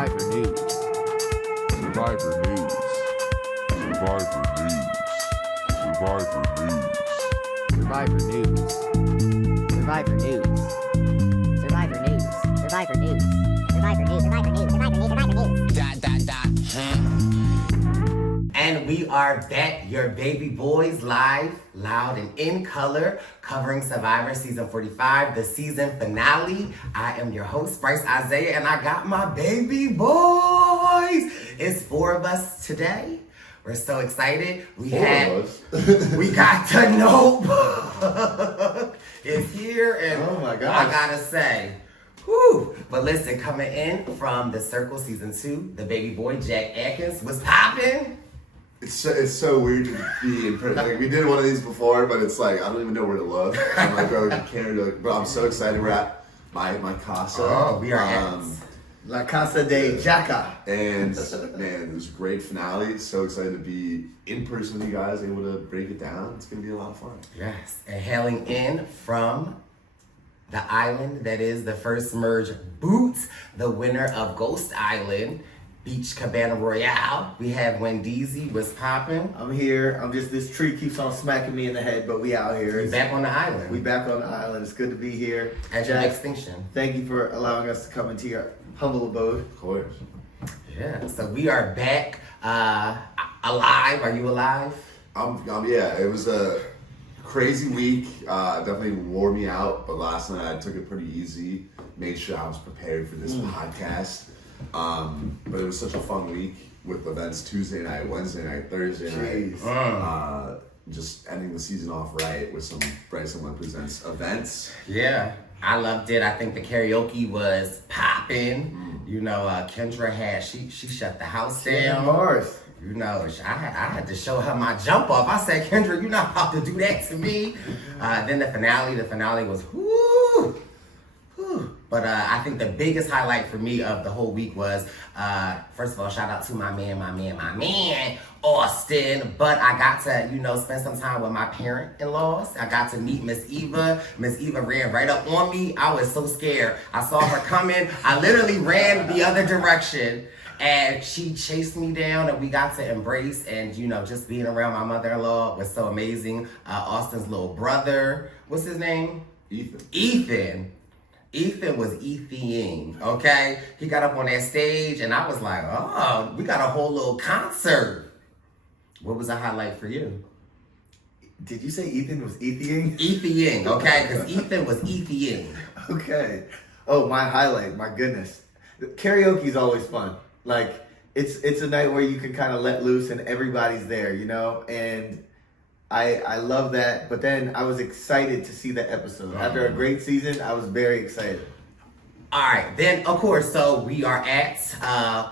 Survivor News. Survivor News. Survivor News. Survivor News. Survivor News. Survivor News. Survivor News. Survivor News. Survivor News. Survivor News. Survivor News. Survivor News. And we are back, your baby boys, live, loud, and in color, covering Survivor Season 45, the season finale. I am your host, Brice Isaiah, and I got my baby boys. It's 4 of us today. We're so excited. We got the notebook. It's here, and oh my gosh. I gotta say, whew. But listen, coming in from The Circle Season 2, the baby boy, Jack Atkins, was popping. It's so weird to be in person. Like, we did one of these before, but it's like, I don't even know where to look. I'm like, bro, you can't look. But I'm so excited. We're at my casa. Oh, we are at La Casa de Jaca. And man, it was a great finale. So excited to be in person with you guys, able to break it down. It's going to be a lot of fun. Yes, and hailing in from the island that is the first merge Boots, the winner of Ghost Island, Beach Cabana Royale. We have Wendell was popping. I'm here. This tree keeps on smacking me in the head, but we out here. We back on the island. We back on the island. It's good to be here. At your extinction. Thank you for allowing us to come into your humble abode. Of course. Yeah, so we are back alive. Are you alive? Yeah, it was a crazy week. Definitely wore me out, but last night I took it pretty easy. Made sure I was prepared for this podcast. But it was such a fun week with events Tuesday night, Wednesday night, Thursday night. Just ending the season off right with some Brice and Wendell Presents events. Yeah, I loved it. I think the karaoke was popping. You know, Kendra she shut the house down. Mars. You know, I had to show her my jump off. I said, Kendra, you're not about to do that to me. Then the finale was whoo. But I think the biggest highlight for me of the whole week was, first of all, shout out to my man, Austin. But I got to, spend some time with my parent-in-laws. I got to meet Miss Eva. Miss Eva ran right up on me. I was so scared. I saw her coming. I literally ran the other direction. And she chased me down, and we got to embrace, and just being around my mother-in-law was so amazing. Austin's little brother, what's his name? Ethan was Ethan, okay? He got up on that stage, and I was like, oh, we got a whole little concert. What was the highlight for you? Did you say Ethan was Ethan? Ethan, okay? Because Ethan was Ethan. Okay. Oh, my highlight, my goodness. Karaoke is always fun. Like, it's a night where you can kind of let loose and everybody's there, and I love that, but then I was excited to see that episode. After a great season, I was very excited. All right, then, of course, so we are at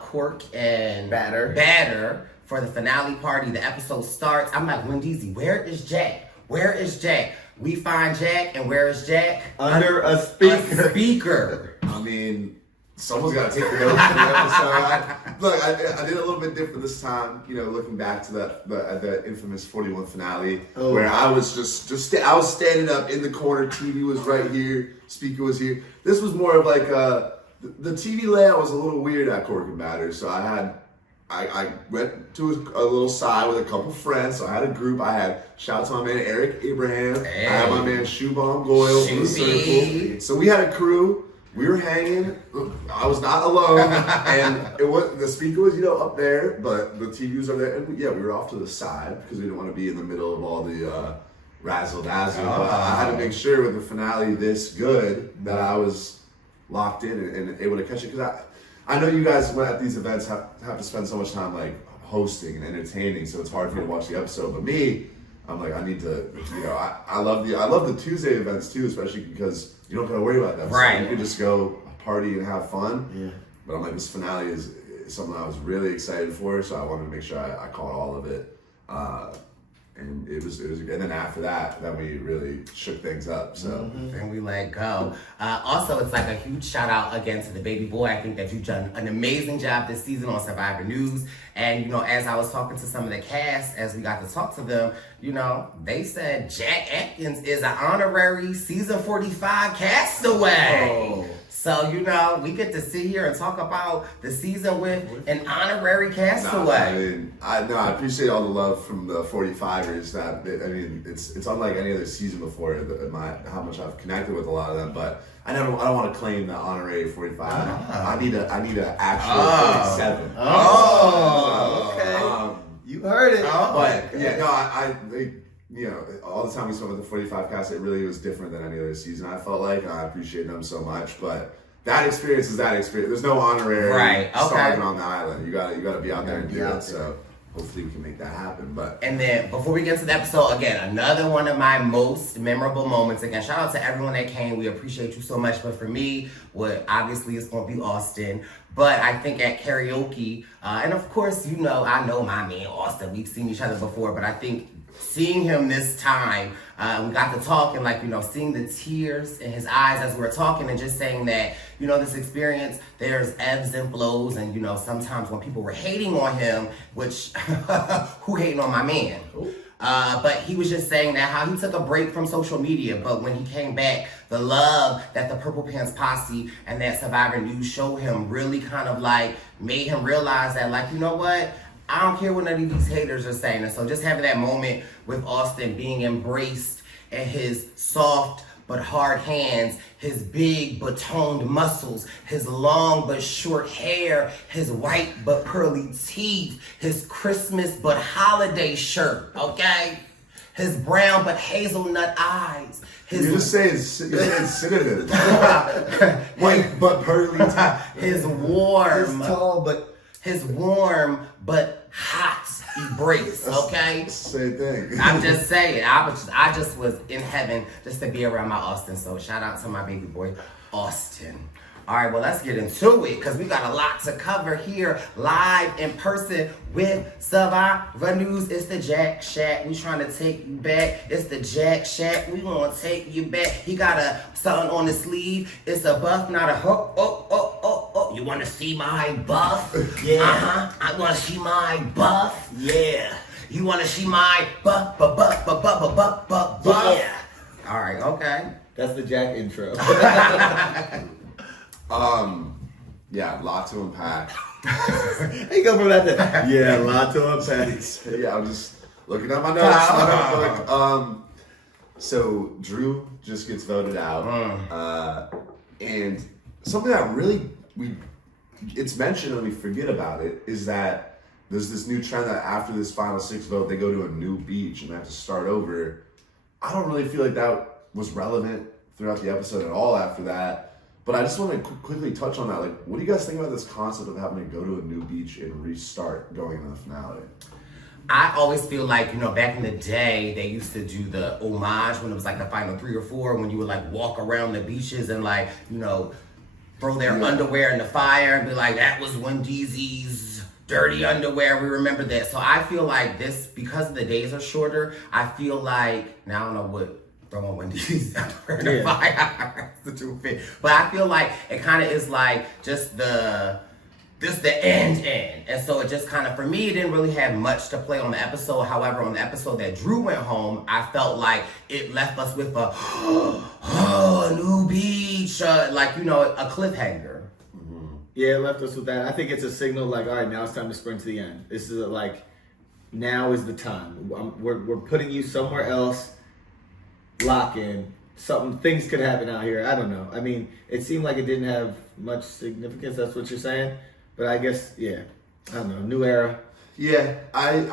Cork and Batter for the finale party. The episode starts. I'm like, Wendeezy, where is Jack? Where is Jack? We find Jack, and where is Jack? Under a speaker. I mean, someone's got to take the notes for the episode. Look, I did a little bit different this time, looking back to that infamous 41 finale, where I was I was standing up in the corner, TV was right here, speaker was here. This was more of like, the TV layout was a little weird at Cork and Batter, so I went to a little side with a couple friends, so I had a group. I had, shout out to my man Eric Abraham, I had my man Shoebomb Goyle from The Circle. So we had a crew. We were hanging. I was not alone, and the speaker was up there, but the TV was over there, and we were off to the side because we didn't want to be in the middle of all the razzle dazzle. But I had to make sure with the finale this good that I was locked in and able to catch it, because I know you guys at these events have to spend so much time like hosting and entertaining, so it's hard for you to watch the episode. But me, I'm like, I need to, I love the Tuesday events too, especially because you don't gotta worry about that. Right. So you can just go party and have fun. Yeah. But I'm like, this finale is something I was really excited for, so I wanted to make sure I caught all of it. And it was, and then after that, then we really shook things up. So And we let go. Also, it's like a huge shout out again to the baby boy. I think that you've done an amazing job this season on Survivor News. And as I was talking to some of the cast, as we got to talk to them, they said Jack Atkins is an honorary season 45 castaway. Oh. So, we get to sit here and talk about the season with an honorary castaway. I appreciate all the love from the 45ers. It's unlike any other season before. How much I've connected with a lot of them, but I don't want to claim the honorary 45. I need an actual 47. Okay. You heard it. But all the time we spent with the 45 cast, it really was different than any other season. I felt like I appreciate them so much, but that experience is that experience. There's no honorary starting on the island. You gotta be out there and do it. So hopefully we can make that happen. And then before we get into the episode, again, another one of my most memorable moments. Again, shout out to everyone that came. We appreciate you so much. But for me, what obviously is going to be Austin. But I think at karaoke, and of course, I know my man Austin. We've seen each other before, but I think seeing him this time, we got to talk and seeing the tears in his eyes as we were talking and just saying that, this experience, there's ebbs and flows and, sometimes when people were hating on him, which, who hating on my man? But he was just saying that how he took a break from social media, but when he came back, the love that the Purple Pants Posse and that Survivor News showed him really kind of made him realize that you know what? I don't care what none of these haters are saying. And so just having that moment with Austin being embraced and his soft but hard hands, his big but toned muscles, his long but short hair, his white but pearly teeth, his Christmas but holiday shirt, okay? His brown but hazelnut eyes. You're just saying synonyms. White but pearly teeth. His warm. He's tall, but his warm but hot embrace, okay? Same thing. I'm just saying, I just was in heaven just to be around my Austin. So shout out to my baby boy, Austin. All right, well, let's get into it because we got a lot to cover here live in person with Survivor News. It's the Jack Shack. We trying to take you back. It's the Jack Shack. We want to take you back. He got something on his sleeve. It's a buff, not a hook. Oh. You want to see my buff? Yeah. I want to see my buff. yeah. You want to see my buff? Yeah. All right, okay. That's the Jack intro. Yeah, a lot to unpack. How you go from that to a lot to unpack. Yeah, I'm just looking at my notes. So Drew just gets voted out, and something that really it's mentioned and we forget about it is that there's this new trend that after this final 6 vote they go to a new beach and they have to start over. I don't really feel like that was relevant throughout the episode at all after that. But I just want to quickly touch on that. What do you guys think about this concept of having to go to a new beach and restart going into the finale? I always feel like, back in the day, they used to do the homage when it was the final 3 or 4, when you would walk around the beaches and throw their underwear in the fire and be like, that was Wendy's dirty underwear. We remember that. So I feel like this, because the days are shorter, I feel like, now I don't know what throwing Wendy's underwear in the fire to do fit. But I feel like it kind of is just the end. And so it just kind of, for me, it didn't really have much to play on the episode. However, on the episode that Drew went home, I felt like it left us with a new beach, a cliffhanger. Mm-hmm. Yeah, it left us with that. I think it's a signal all right, now it's time to sprint to the end. This is now is the time. We're putting you somewhere else. Lock in. Things could happen out here. I don't know. I mean, it seemed like it didn't have much significance. That's what you're saying. But I guess, I don't know. New era. Yeah, I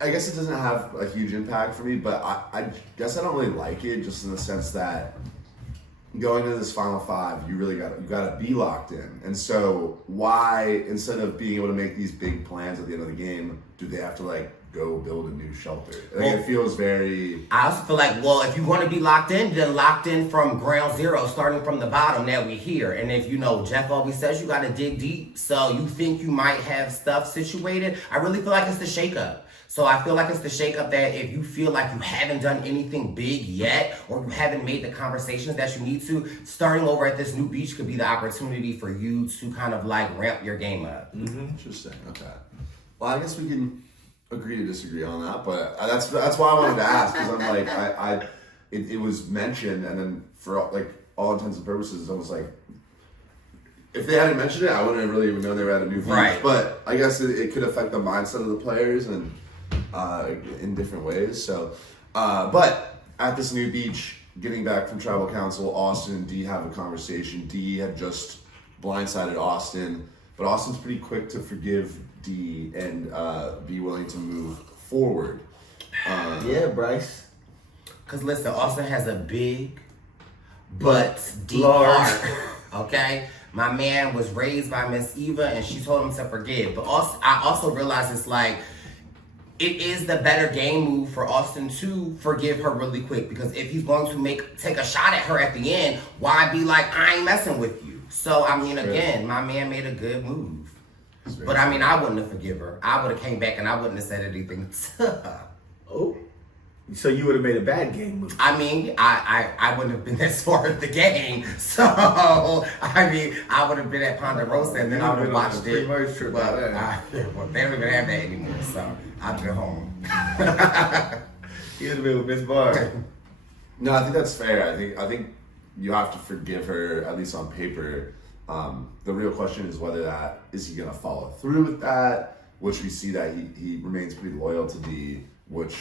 guess it doesn't have a huge impact for me, but I guess I don't really like it, just in the sense that going into this final 5, you really gotta be locked in. And so why, instead of being able to make these big plans at the end of the game, do they have to go build a new shelter? It feels very... I also feel if you want to be locked in, then locked in from ground zero, starting from the bottom that we're here. And if Jeff always says you got to dig deep, so you think you might have stuff situated, I really feel like it's the shakeup. So I feel like it's the shakeup that if you feel like you haven't done anything big yet, or you haven't made the conversations that you need to, starting over at this new beach could be the opportunity for you to kind of ramp your game up. Mm-hmm. Interesting. Okay. Well, I guess we can agree to disagree on that, but that's why I wanted to ask, because I'm it was mentioned, and then for all intents and purposes, it's almost if they hadn't mentioned it, I wouldn't have really even known they were at a new beach. Right. But I guess it could affect the mindset of the players and in different ways. So, but at this new beach, getting back from tribal council, Austin and Dee have a conversation. Dee had just blindsided Austin, but Austin's pretty quick to forgive Dee and be willing to move forward. Yeah, Brice. Cause listen, Austin has a big but deep Large. heart. Okay? My man was raised by Miss Eva and she told him to forgive. But also, I also realized it's like, it is the better game move for Austin to forgive her really quick. Because if he's going to take a shot at her at the end, why be like, I ain't messing with you? So, I mean, again, my man made a good move. But I mean, I wouldn't have forgiven her. I would have came back and I wouldn't have said anything to her. Oh. So you would have made a bad game move. I mean, I wouldn't have been this far in the game. So, I mean, I would have been at Ponderosa and then I would have watched it. Trip Well, by that. well, they don't even have that anymore, so I'd be home. You would have been with Miss Barr. No, I think that's fair. I think you have to forgive her, at least on paper. The real question is is he going to follow through with that, which we see that he remains pretty loyal to Dee, which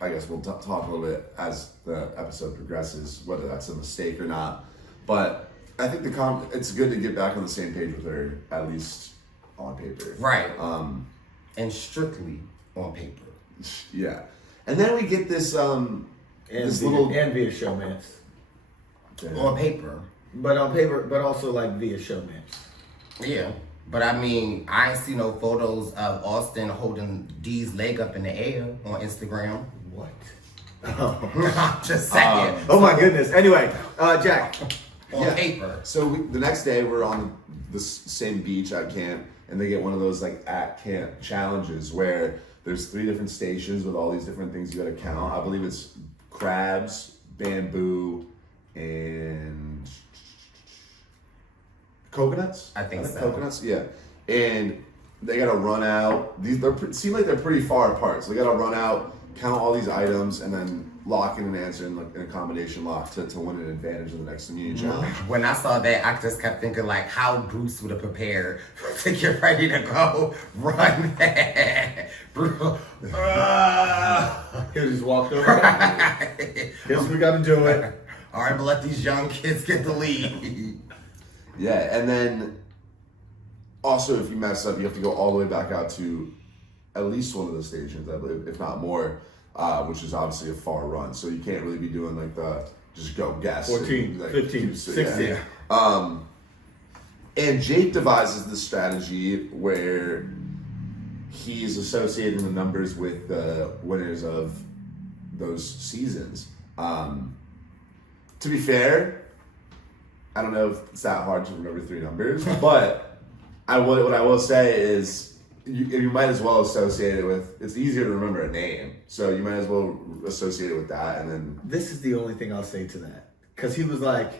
I guess we'll talk a little bit as the episode progresses, whether that's a mistake or not. But I think it's good to get back on the same page with her, at least on paper. Right. And strictly on paper. Yeah. And then we get this And via showmance. On paper. But on paper, but also like via showmance. Yeah. But I mean, I ain't see no photos of Austin holding Dee's leg up in the air on Instagram. What? I'm just saying. Oh my goodness. Anyway, Jack. On paper. So the next day we're on the same beach at camp, and they get one of those like at camp challenges where there's 3 different stations with all these different things you got to count. I believe it's crabs, bamboo, and coconuts. I think so. Coconuts, yeah. And they got to run out. Seem like they're pretty far apart. So they got to run out, count all these items, and then lock in an answer in a combination lock to win an advantage in the next immunity challenge. When I saw that, I just kept thinking like how Brice would have prepared to get ready to go run that. He'll just walk over. Guess we got to do it. All right, but let these young kids get the lead. Yeah, and then also if you mess up, you have to go all the way back out to at least one of the stations, I believe, if not more, which is obviously a far run. So you can't really be doing like the just go guess. 14, 15, 16. Yeah. And Jake devises this strategy where he's associating the numbers with the winners of those seasons. To be fair, I don't know if it's that hard to remember 3 numbers, but what I will say is you might as well associate it with, it's easier to remember a name, so you might as well associate it with that. And then this is the only thing I'll say to that, because he was like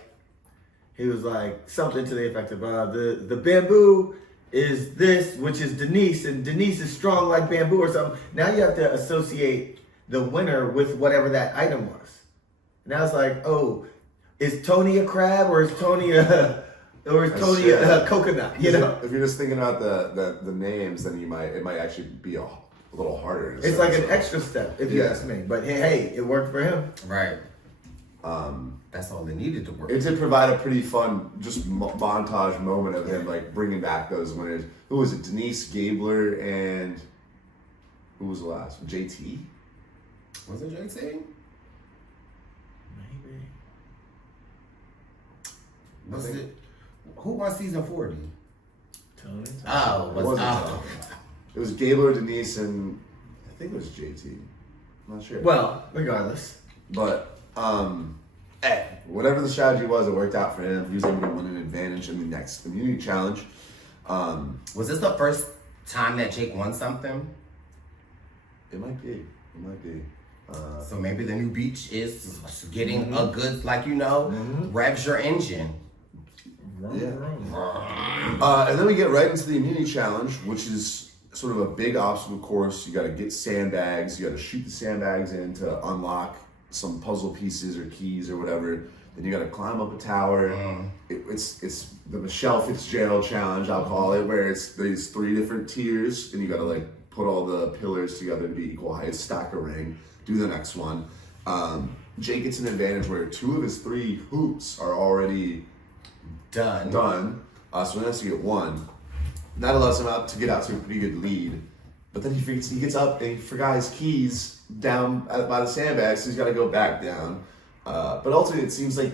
something to the effect of the bamboo is this, which is Denise, and Denise is strong like bamboo or something. Now you have to associate the winner with whatever that item was. Now it's like, oh, is Tony a crab or is Tony a coconut? You know, if you're just thinking about the names, then it might actually be a little harder. It's like an extra step, if you ask me. But hey, it worked for him. Right. That's all they needed to work. It did provide a pretty fun, just montage moment of him like bringing back those winners. Who was it? Denise, Gabler, and who was the last one? JT? Was it JT? Maybe. Was it? Who won season 40? Tony. Oh, It was Gabler, Denise, and I think it was JT. I'm not sure. Well, regardless. But whatever the strategy was, it worked out for him. He was able to win an advantage in the next immunity challenge. Was this the first time that Jake won something? It might be. So maybe the new beach is getting a good, revs your engine. Yeah. And then we get right into the immunity challenge, which is sort of a big obstacle course. You got to get sandbags. You got to shoot the sandbags in to unlock some puzzle pieces or keys or whatever. Then you got to climb up a tower. It's the Michelle Fitzgerald challenge, I'll call it, where it's these 3 different tiers, and you got to like put all the pillars together to be equal height, stack a ring, do the next one. Jake gets an advantage where 2 of his 3 hoops are already done. So he has to get 1. That allows him to get out to a pretty good lead. But then he gets up and he forgot his keys down by the sandbags, so he's got to go back down. But ultimately, it seems like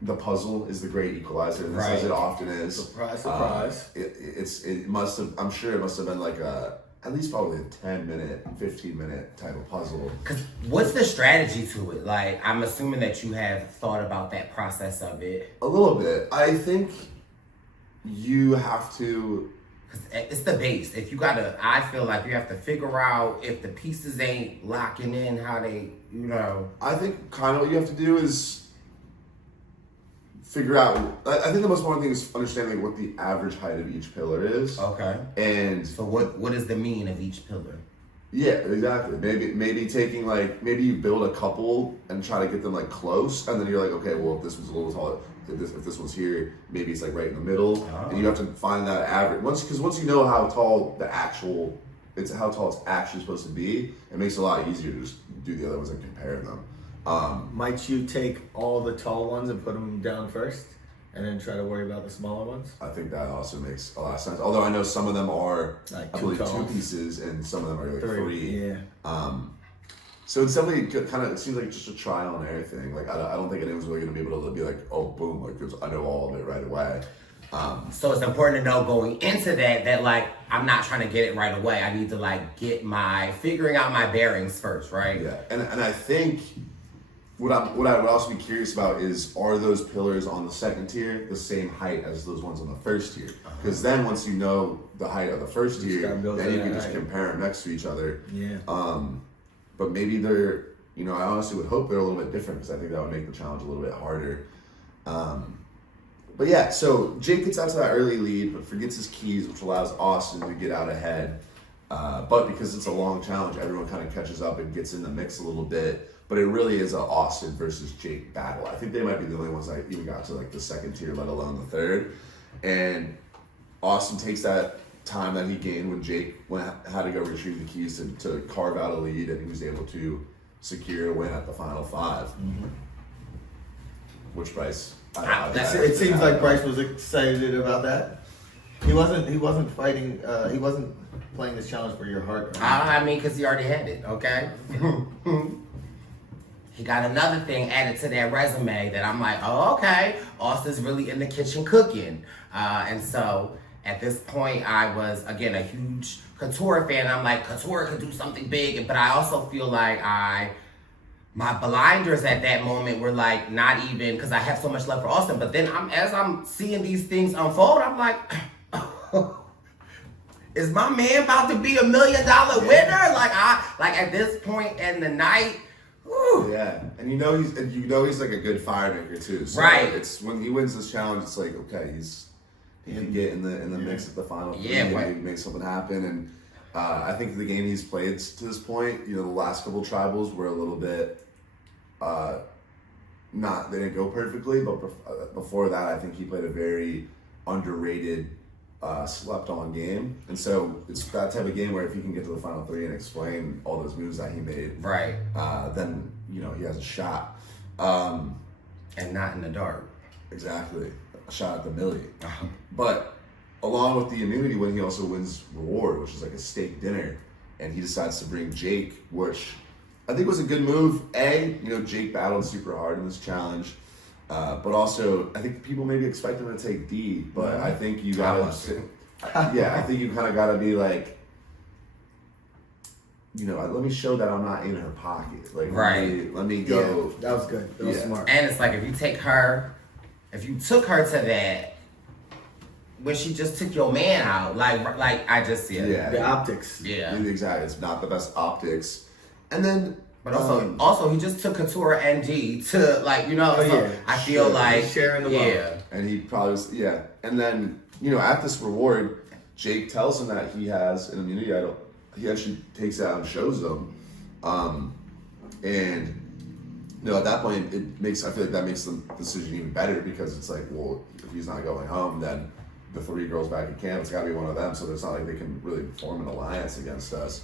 the puzzle is the great equalizer, and as it often is. Surprise, surprise. It must have. I'm sure it must have been like at least probably a 10-minute, 15-minute type of puzzle. Cause what's the strategy to it? Like, I'm assuming that you have thought about that process of it. A little bit. I think you have to. It's the base. If you gotta, I feel like you have to figure out if the pieces ain't locking in, how they, I think kind of what you have to do is figure out. I think the most important thing is understanding what the average height of each pillar is. Okay. And so what is the mean of each pillar? Yeah, exactly. Maybe taking maybe you build a couple and try to get them like close, and then you're like, okay, well if this was a little taller, if this one's here, maybe it's like right in the middle, and you have to find that average. Once you know how tall it's actually supposed to be, it makes it a lot easier to just do the other ones and compare them. Might you take all the tall ones and put them down first, and then try to worry about the smaller ones? I think that also makes a lot of sense. Although I know some of them are, like I believe, 2 pieces, and some of them are like 3. Yeah. So it's definitely kind of, it seems like just a trial and error thing. Like I don't think anyone's really gonna be able to be like, oh boom, like 'cause I know all of it right away. So it's important to know going into that like I'm not trying to get it right away. I need to like figuring out my bearings first, right? Yeah, and I think what I would also be curious about is, are those pillars on the second tier the same height as those ones on the first tier? Because then once you know the height of the first tier, then you can just compare them next to each other. Yeah. But maybe they're, I honestly would hope they're a little bit different, because I think that would make the challenge a little bit harder. But yeah, so Jake gets out to that early lead, but forgets his keys, which allows Austin to get out ahead. But because it's a long challenge, everyone kind of catches up and gets in the mix a little bit. But it really is a Austin versus Jake battle. I think they might be the only ones that even got to like the second tier, let alone the third. And Austin takes that time that he gained when Jake had to go retrieve the keys to carve out a lead, and he was able to secure a win at the final 5. Mm-hmm. Which Brice? It seems like Brice was excited about that. He wasn't fighting. He wasn't playing this challenge for your heart. I mean, because he already had it. Okay. He got another thing added to that resume that I'm like, oh, okay. Austin's really in the kitchen cooking, and so. At this point, I was, again, a huge Couture fan. I'm like, Couture could do something big, but I also feel like my blinders at that moment were like not even, because I have so much love for Austin, but then as I'm seeing these things unfold, I'm like, is my man about to be $1 million winner? Like at this point in the night, whew. Yeah, and he's like a good fire maker too. So right. It's when he wins this challenge, it's like, okay, he can get in the mix at the final 3 and make something happen. And I think the game he's played to this point, the last couple tribals were a little bit they didn't go perfectly, but before that, I think he played a very underrated, slept on game. And so it's that type of game where if he can get to the final 3 and explain all those moves that he made, right, then he has a shot. And not in the dark. Exactly. A shot at the million. But along with the immunity win, he also wins reward, which is like a steak dinner, and he decides to bring Jake, which I think was a good move. Jake battled super hard in this challenge, but also I think people maybe expect him to take D, but I think you gotta, I think you kind of gotta be like, let me show that I'm not in her pocket. Like, right. Let me go. Yeah, that was good. That was smart. And it's like if you took her to that, when she just took your man out, like I just see it. Yeah. The optics. Yeah. Exactly. It's not the best optics. And then, but also he just took Couture and D to I feel like sharing the wealth. And he probably was, And then, at this reward, Jake tells him that he has an immunity idol. He actually takes it out and shows them. And No, at that point, I feel like that makes the decision even better because it's like, well, if he's not going home, then the 3 girls back in camp, it's got to be one of them. So it's not like they can really form an alliance against us.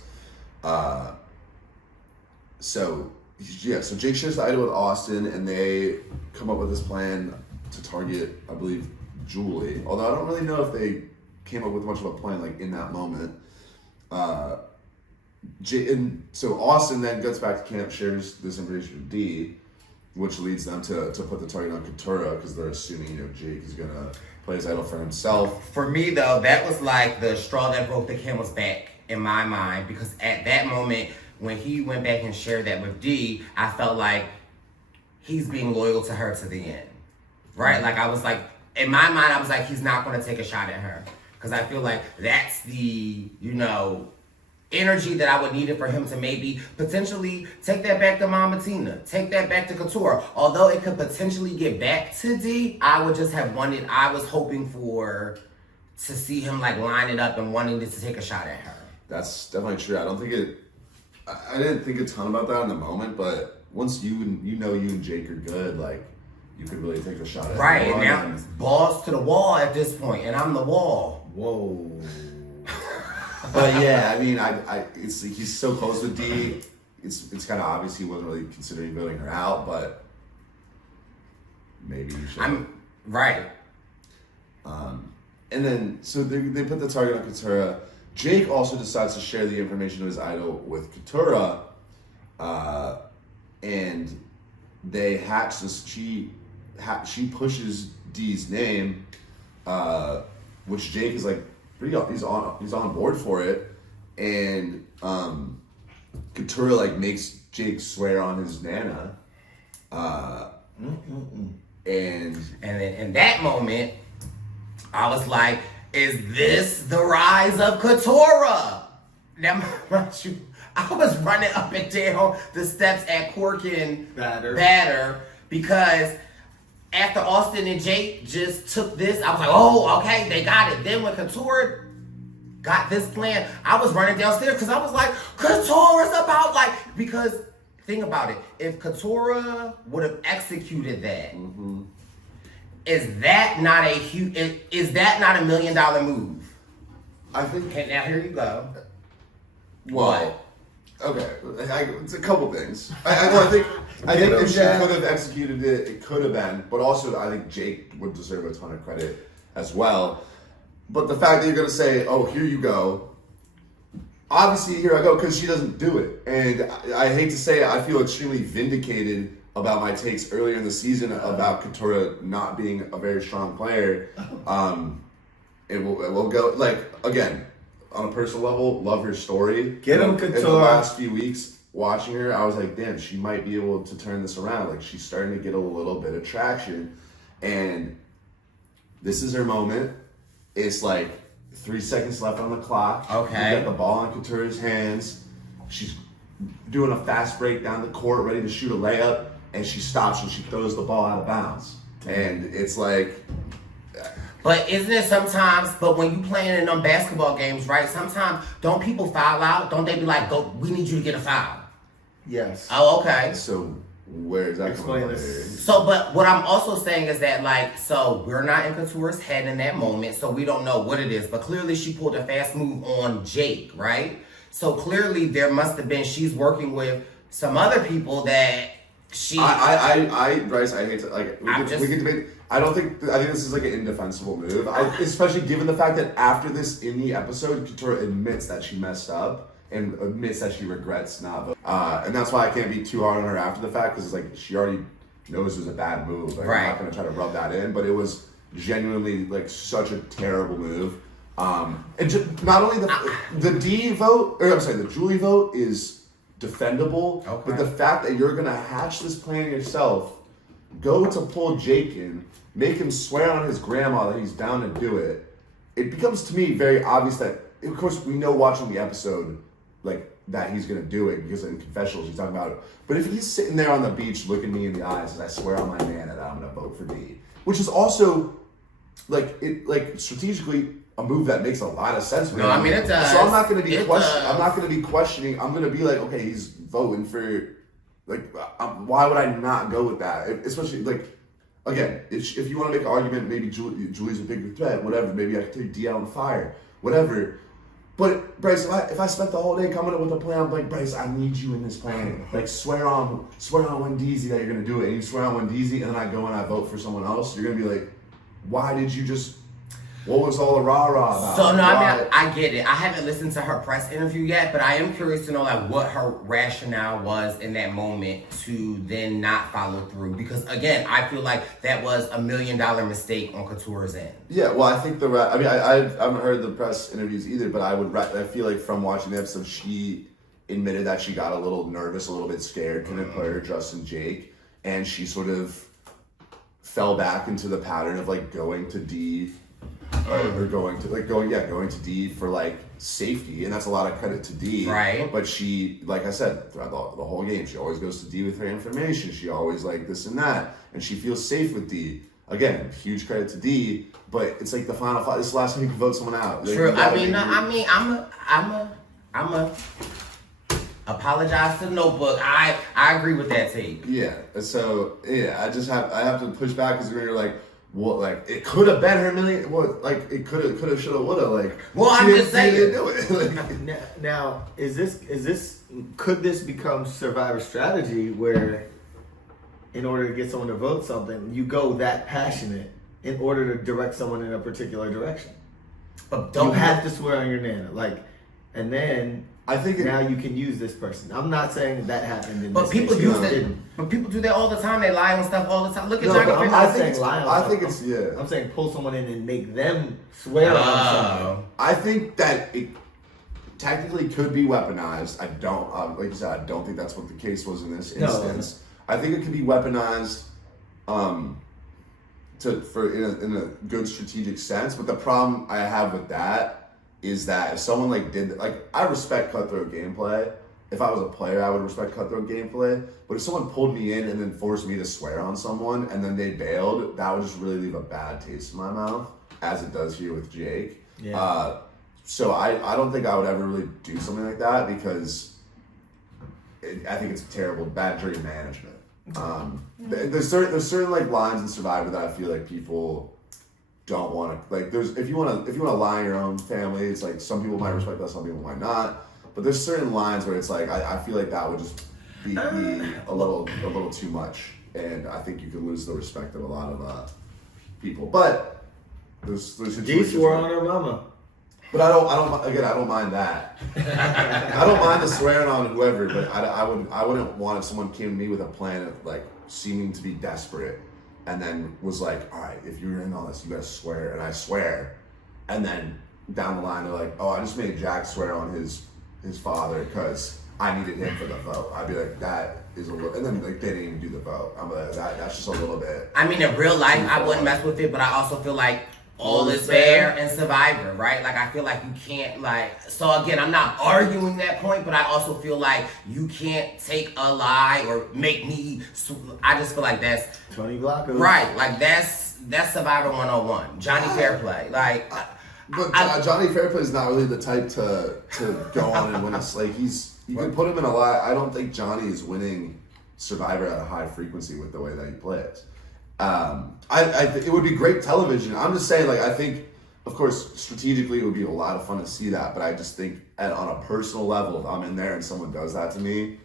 So Jake shares the idol with Austin, and they come up with this plan to target, I believe, Julie. Although I don't really know if they came up with much of a plan like in that moment. And so Austin then gets back to camp, shares this information with D, which leads them to put the target on Katurah because they're assuming Jake is gonna play his idol for himself. For me though, that was like the straw that broke the camel's back in my mind, because at that moment when he went back and shared that with D, I felt like he's being loyal to her to the end, right? Like I was like, in my mind, I was like, he's not gonna take a shot at her because I feel like that's the energy that I would need it for him to maybe potentially take that back to Mama Tina, take that back to Katurah. Although it could potentially get back to D, I would just have I was hoping to see him like line it up and wanting to take a shot at her. That's definitely true. I didn't think a ton about that in the moment, but once you and Jake are good, like you could really take a shot at right, and now it's balls to the wall at this point, and I'm the wall. Whoa. But yeah, I mean, he's so close with D. It's kind of obvious he wasn't really considering voting her out, but maybe he should. Right. And then so they put the target on Katurah. Jake also decides to share the information of his idol with Katurah, and they hatch this. She pushes D's name, which Jake is like. He's on board for it, and Katurah like makes Jake swear on his nana, and then in that moment, I was like, "Is this the rise of Katurah?" Now, I was running up and down the steps at Cork and Batter because. After Austin and Jake just took this, I was like, oh, okay, they got it. Then when Katurah got this plan, I was running downstairs because I was like, Katurah's about because think about it. If Katurah would have executed that, is that not a $1 million move? I think. Okay, now here you go. Well, okay, it's a couple things. I think if she could have executed it, it could have been. But also, I think Jake would deserve a ton of credit as well. But the fact that you're gonna say, "Oh, here you go," obviously here I go, because she doesn't do it, and I hate to say it, I feel extremely vindicated about my takes earlier in the season about Katurah not being a very strong player. It will go again. On a personal level, love her story. Get him, Katurah. In the last few weeks, watching her, I was like, damn, she might be able to turn this around. Like, she's starting to get a little bit of traction. And this is her moment. It's like 3 seconds left on the clock. Okay. You got the ball in Katurah's hands. She's doing a fast break down the court, ready to shoot a layup. And she stops and she throws the ball out of bounds. And it's like... But isn't it sometimes, but when you playing in them basketball games, right, sometimes don't people foul out? Don't they be like, go, we need you to get a foul? Yes. Oh, okay. So where is that Explain coming this. So, but what I'm also saying is that, so we're not in Katurah's head in that moment, so we don't know what it is. But clearly she pulled a fast move on Jake, right? So clearly there must have been, she's working with some other people that she... Brice, I hate to, we can debate... I think this is like an indefensible move, especially given the fact that after this in the episode, Katurah admits that she messed up and admits that she regrets not voting. And that's why I can't be too hard on her after the fact, because it's like she already knows it was a bad move. Like, right. I'm not going to try to rub that in, but it was genuinely like such a terrible move. And just, not only the Julie vote is defendable, okay. but the fact that you're going to hatch this plan yourself, go to pull Jake in, make him swear on his grandma that he's down to do it. It becomes to me very obvious that, of course, we know watching the episode that he's gonna do it because in confessionals he's talking about it. But if he's sitting there on the beach looking me in the eyes and I swear on my man that I'm gonna vote for D, which is also strategically a move that makes a lot of sense. No, I mean it does. So I'm not gonna be questioning. I'm gonna be like, okay, he's voting for Like, why would I not go with that? Especially, like, again, if you want to make an argument, maybe Julie's a bigger threat, whatever. Maybe I could take D out on fire, whatever. But Brice, if I spent the whole day coming up with a plan, I'm like, Brice, I need you in this plan. Like, swear on Wendeezy that you're gonna do it, and you swear on Wendeezy, and then I go and I vote for someone else. You're gonna be like, why did you just? What was all the rah-rah about? So no, I mean, I get it. I haven't listened to her press interview yet, but I am curious to know like what her rationale was in that moment to then not follow through. Because again, I feel like that was $1 million mistake on Couture's end. Yeah, well, I think I haven't heard the press interviews either, but I feel like from watching the episode, she admitted that she got a little nervous, a little bit scared, couldn't play her Justin Jake, and she sort of fell back into the pattern of like going to D. Or going to D for like safety, and that's a lot of credit to D. Right. But she, like I said, throughout the whole game, she always goes to D with her information. She always like this and that, and she feels safe with D. Again, huge credit to D. But it's like the final fight. This is the last time you can vote someone out. Like, True. I'm a apologize to the Notebook. I agree with that take. Yeah. So yeah, I have to push back because you're like. What, like, it could have been her million, what, like, it could have, should have, would have, like, well, I'm just saying. She didn't do it. Now, could this become Survivor strategy where in order to get someone to vote something, you go that passionate in order to direct someone in a particular direction? But you have to swear on your nana, like, and then I think now you can use this person. I'm not saying that happened in but this people case. use it. But people do that all the time. They lie on stuff all the time. Look at No, Johnny but I'm Fish. not saying lie on I stuff. think it's, yeah. I'm saying pull someone in and make them swear on something. I think that it technically could be weaponized. I don't, like you said, I don't think that's what the case was in this instance. No. I think it could be weaponized in a good strategic sense. But the problem I have with that is that if someone I respect cutthroat gameplay. If I was a player, I would respect cutthroat gameplay. But if someone pulled me in and then forced me to swear on someone and then they bailed, that would just really leave a bad taste in my mouth, as it does here with Jake. Yeah. So I don't think I would ever really do something like that because I think it's terrible, bad jury management. There's certain like lines in Survivor that I feel like people don't want to, like, if you want to lie in your own family, it's like some people might respect that, some people might not. But there's certain lines where it's like I feel like that would just be a little too much, and I think you could lose the respect of a lot of people. But there's D swore on her mama. But I don't mind that. I don't mind the swearing on whoever, but I wouldn't want if someone came to me with a plan of like seeming to be desperate, and then was like, all right, if you're in all this, you gotta swear, and I swear, and then down the line they're like, oh, I just made Jack swear on his father because I needed him for the vote. I'd be like, that is a little, and then like they didn't even do the vote. I'm like, that's just a little bit. I mean, in real life, I wouldn't mess with it, but I also feel like all is fair in Survivor, right? Like, I feel like you can't, like, so again, I'm not arguing that point, but I also feel like you can't take a lie or make me, I just feel like that's Tony Blanco. Right, like that's Survivor 101. Johnny Fairplay, like. But Johnny Fairplay is not really the type to go on and win us. Like, you can put him in a lot. I don't think Johnny is winning Survivor at a high frequency with the way that he plays. It would be great television. I'm just saying, like, I think, of course, strategically it would be a lot of fun to see that, but I just think on a personal level, if I'm in there and someone does that to me,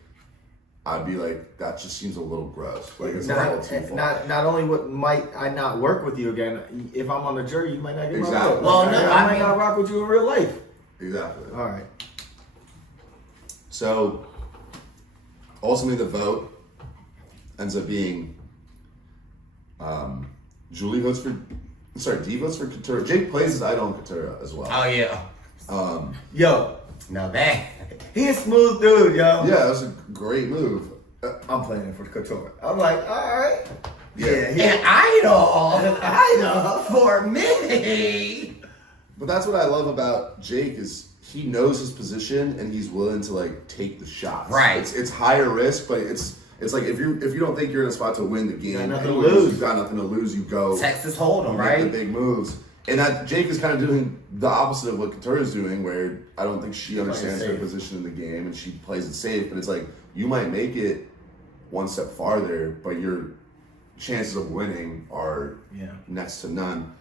I'd be like, that just seems a little gross. Like, it's a little too far. Not only might I not work with you again, if I'm on the jury, you might not get my vote. Well, no, I might not rock with you in real life. Exactly. All right. So, ultimately the vote ends up being D votes for Couture. Jake plays as Idol and Couture as well. Oh, yeah. Yo. Now that. He a smooth dude, yo. Yeah, that was a great move. I'm playing it for Couture. I'm like, all right. Yeah. An idol for me. But that's what I love about Jake is he knows his position and he's willing to like take the shots. Right. It's higher risk, but it's like if you don't think you're in a spot to win the game, you got nothing to lose. You've got nothing to lose. You go Texas Hold'em, right? The big moves. And that Jake is kind of doing the opposite of what Couture is doing, where I don't think she understands her position in the game and she plays it safe. But it's like you might make it one step farther, but your chances of winning are next to none.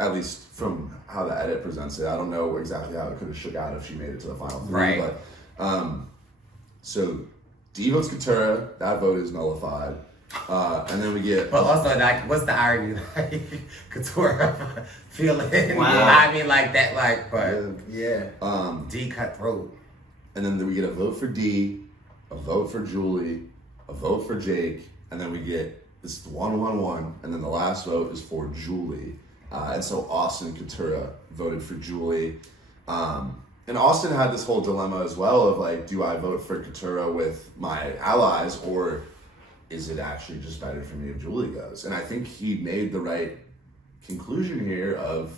At least from how the edit presents it. I don't know exactly how it could have shook out if she made it to the final three. Right. But so D votes Katurah, that vote is nullified. And then we get But also, like, what's the irony? Like, Couture feeling. Wow. I mean, like that, like, but Yeah. D cutthroat. and then we get a vote for D, a vote for Julie, a vote for Jake, and then we get this 1-1-1, and then the last vote is for Julie. And so Austin and Katurah voted for Julie. And Austin had this whole dilemma as well of like, do I vote for Katurah with my allies, or is it actually just better for me if Julie goes? And I think he made the right conclusion here of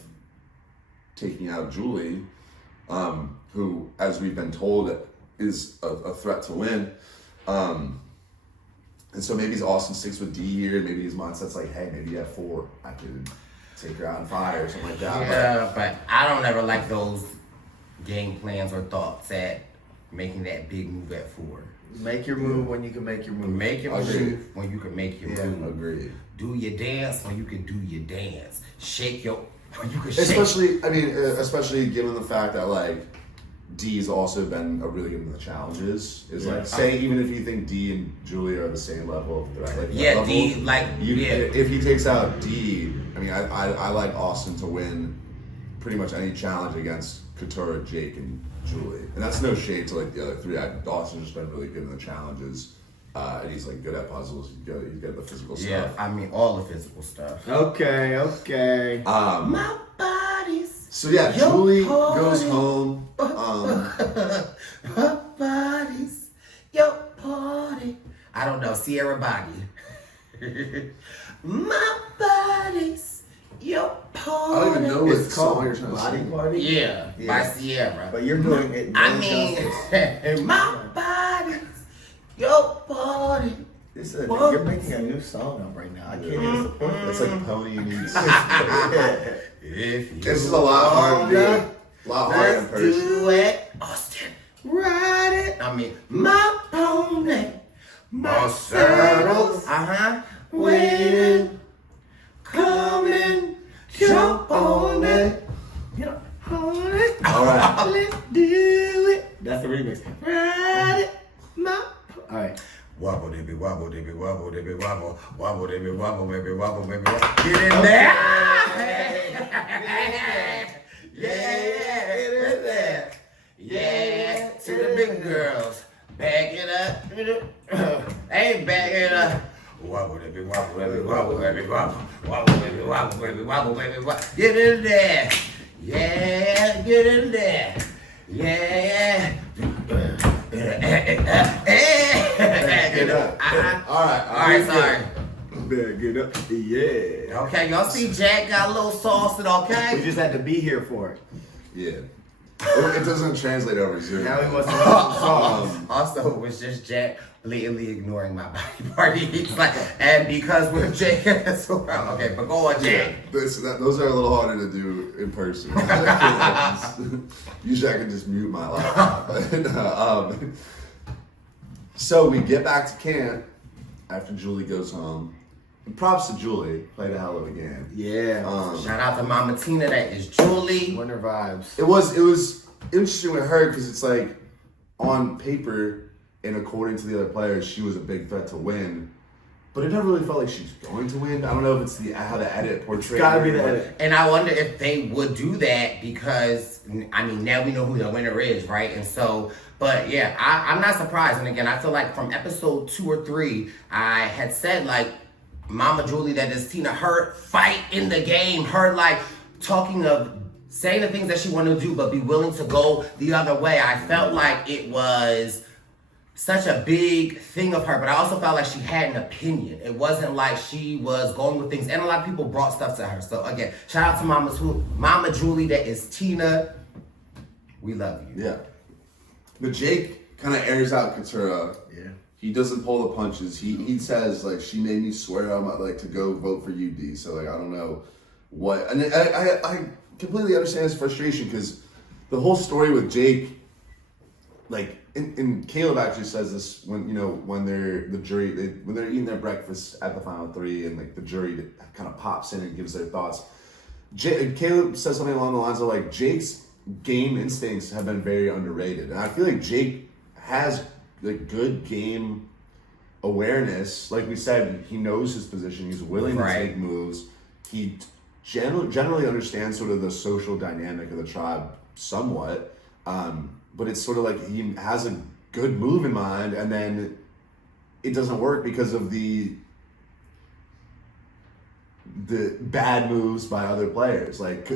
taking out Julie, who, as we've been told, is a threat to win. And so maybe Austin sticks with D here. Maybe his mindset's like, hey, maybe at 4 I could take her out in 5 or something like that. Yeah, but I don't ever like those game plans or thoughts at making that big move at 4. Make your move when you can make your move. Make your Agreed. move when you can make your Yeah. move. Agreed. Do your dance when you can do your dance. Shake your when you can shake. Especially given the fact that like D's also been a really good in the challenges. Is like say even if you think D and Julie are the same level of threat, like Yeah, level, D, like, if he takes out D, I mean I like Austin to win pretty much any challenge against Katurah, Jake, and Julie. And that's no shade to like the other 3. Austin's just been really good in the challenges. And he's like good at puzzles, he's good at the physical Yeah, stuff. I mean all the physical stuff. Okay. My body's So yeah, your Julie party. goes home. My body's your party. I don't know, Sierra body. My body's your party. I don't even know what It's song called you're trying to Body sing. Party. Yeah, Yeah. by Sierra. But you're doing it. I no justice. mean, my body's your party. You're making a new song up right now. I can't even support It's this. like Pony meets. If you This is a lot harder to do. A lot harder in let's person. do it. Austin, ride it. I mean, my pony, my saddles. Waiting, coming, jump on it. Jump on it. All right. Let's do it. That's the remix. Ride it, my. All right. Wobble, dibby, wobble, dibby, wobble, dibby, wobble, wobble, dibby, wobble, baby, wobble, baby, wobble. Get in there! Yeah, get in there. Yeah, to the big girls. Back it up. Hey, back it up. Wobble, dibby, wobble, baby, wobble, baby, wobble. Wobble, baby, wobble, baby, wobble, baby, wobble. Get in there. Yeah, get in there. Yeah. All Alright, sorry. Better get up. Yeah. Okay, y'all see Jack got a little sauce in, We okay? just had to be here for it. Yeah. It doesn't translate over Zoom. Now he wants to know the song. Also, it was just Jack blatantly ignoring my body party. He's like, and because we're Jack, so okay, but go on, Jack. Those are a little harder to do in person. Usually I can just mute my laptop. So we get back to camp after Julie goes home. And props to Julie, played a hell of a game. Yeah. Shout out to Mama Tina, that is Julie. Winter vibes. It was interesting with her because it's like on paper and according to the other players, she was a big threat to win. But it never really felt like she's going to win. I don't know if it's how the edit portrayed. It's gotta her, be the but- edit. And I wonder if they would do that because, I mean, now we know who the winner is, right? And so, but yeah, I'm not surprised. And again, I feel like from episode 2 or 3, I had said like, Mama Julie, that is Tina, her fight in the game, her like talking of saying the things that she wanted to do, but be willing to go the other way. I felt like it was such a big thing of her, but I also felt like she had an opinion. It wasn't like she was going with things, and a lot of people brought stuff to her. So again, shout out to Mama Julie, that is Tina. We love you. Yeah. But Jake kind of airs out Katurah. Yeah. He doesn't pull the punches. He says like, she made me swear I'm like to go vote for you, D. So like I don't know what, and I completely understand his frustration because the whole story with Jake, like and Caleb actually says this when when they're when they're eating their breakfast at the final three, and like the jury kind of pops in and gives their thoughts. Caleb says something along the lines of like, Jake's game instincts have been very underrated, and I feel like Jake has like good game awareness. Like we said, he knows his position. He's willing to take moves. He generally understands sort of the social dynamic of the tribe somewhat. But it's sort of like he has a good move in mind, and then it doesn't work because of the bad moves by other players. Like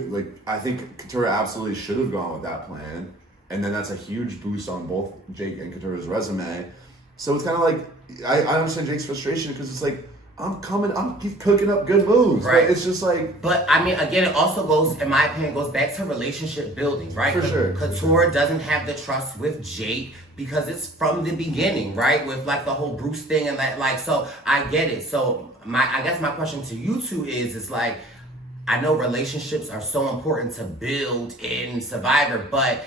I think Katurah absolutely should have gone with that plan, and then that's a huge boost on both Jake and Katurah's resume. So it's kind of like I understand Jake's frustration because it's like, I'm cooking up good moves. Right. But it's just like. But I mean, again, it also goes, in my opinion, goes back to relationship building, right? For sure. Katurah doesn't have the trust with Jake because it's from the beginning, right? With like the whole Bruce thing and that, like, so I get it. So I guess my question to you two is like, I know relationships are so important to build in Survivor, but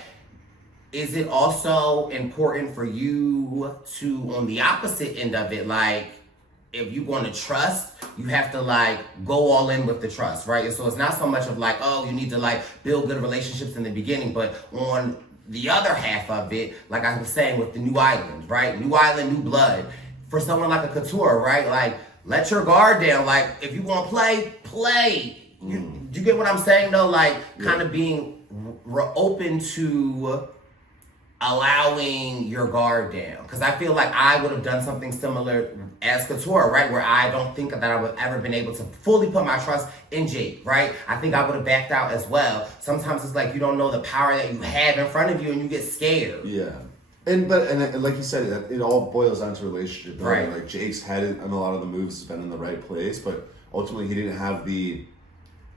is it also important for you to, on the opposite end of it, like, if you want to trust, you have to like go all in with the trust, right? And so it's not so much of like, oh, you need to like build good relationships in the beginning, but on the other half of it, like I was saying with the New Island, right? New Island, new blood. For someone like a Katurah, right? Like, let your guard down. Like, if you want to play. You get what I'm saying though? Like, kind of being open to allowing your guard down, because I feel like I would have done something similar as Katurah, right? Where I don't think that I would have ever been able to fully put my trust in Jake, right? I think I would have backed out as well. Sometimes it's like you don't know the power that you have in front of you and you get scared. Yeah. And like you said, it all boils down to relationship. Right. Like Jake's head in a lot of the moves has been in the right place, but ultimately he didn't have the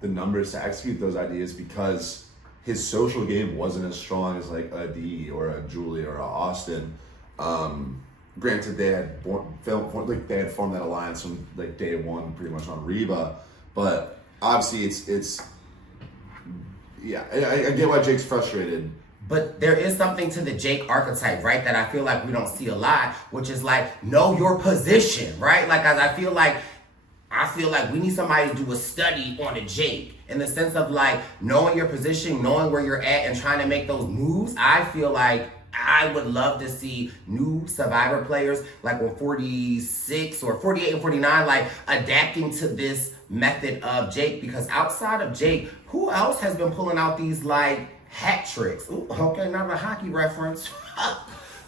numbers to execute those ideas because his social game wasn't as strong as like a D or a Julie or a Austin. Granted, they had formed that alliance from like day one, pretty much on Reba, but obviously it's I get why Jake's frustrated. But there is something to the Jake archetype, right? That I feel like we don't see a lot, which is like, know your position, right? Like, as I feel like we need somebody to do a study on a Jake in the sense of like knowing your position, knowing where you're at and trying to make those moves. I feel like I would love to see new Survivor players like on 46 or 48 and 49, like adapting to this method of Jake, because outside of Jake, who else has been pulling out these like hat tricks? Ooh, okay, not a hockey reference.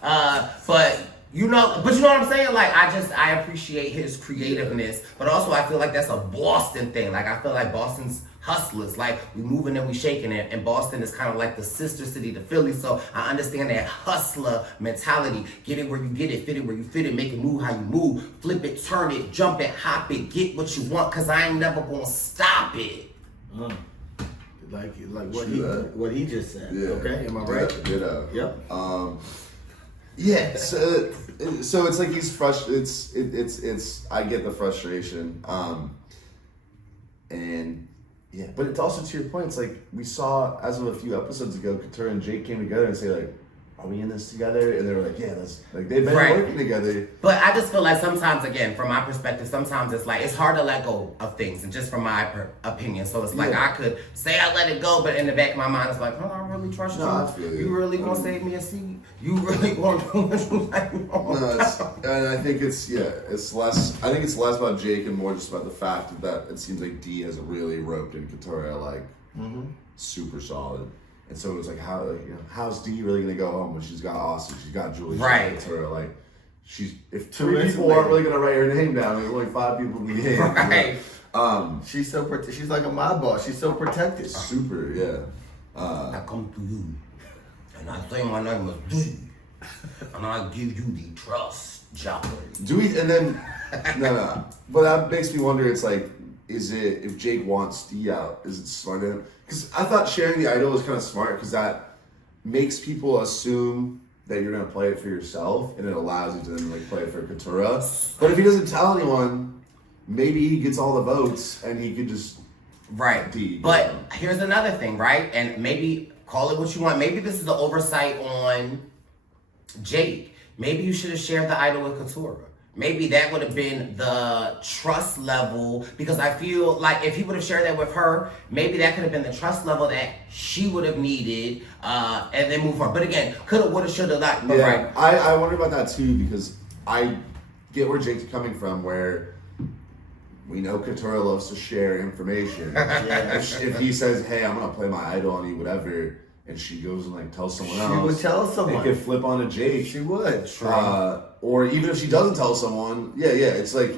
But you know what I'm saying? Like, I appreciate his creativeness, but also I feel like that's a Boston thing. Like, I feel like Boston's hustlers, like, we moving and we shaking it, and Boston is kind of like the sister city to Philly, so I understand that hustler mentality. Get it where you get it, fit it where you fit it, make it move how you move, flip it, turn it, jump it, hop it, get what you want, because I ain't never gonna stop it. Like what he just said. Yeah. Okay, am I right? Ditto. Yep. Yeah, so it's like he's frustrated. It's I get the frustration, and yeah, but it's also to your point. It's like we saw as of a few episodes ago, Katurah and Jake came together and say like, "Are we in this together?" And they were like, "Yeah, let's." Like they've been working together. But I just feel like sometimes, again, from my perspective, sometimes it's like it's hard to let go of things, and just from my opinion. So it's like I could say I let it go, but in the back of my mind, it's like, oh, I really trust you. I feel you really gonna save me a seat? You really gonna do what you like? And I think it's less. I think it's less about Jake and more just about the fact that it seems like D has really roped in Katurah like super solid. And so it was like, how's Dee really gonna go home when she's got Austin, she's got Julie, right? She's got Katurah, like, if three people aren't really gonna write her name down, there's only 5 people in the game, right? She's so she's like a mob boss. She's so protected. Super, yeah. I come to you, and I say my name is D, and I give you the trust, Joplin. Do we? And then no. But that makes me wonder. It's like, is it if Jake wants Dee out? Is it smart of him? Because I thought sharing the idol was kind of smart because that makes people assume that you're gonna play it for yourself, and it allows you to then like play it for Katurah. But if he doesn't tell anyone, maybe he gets all the votes and he could just Dee. But here's another thing, right? And maybe call it what you want. Maybe this is the oversight on Jake, maybe you should have shared the idol with Katura. Maybe that would have been the trust level, because I feel like if he would have shared that with her, maybe that could have been the trust level that she would have needed, and then move on. But again, coulda, woulda, shoulda, not. But Yeah, right. I wonder about that too, because I get where Jake's coming from, where we know Katura loves to share information. If he says, hey, I'm gonna play my idol on you, whatever, and she goes and like tells someone else, She would tell someone. it could flip on to Jake. She would. Or even if she doesn't tell someone, it's like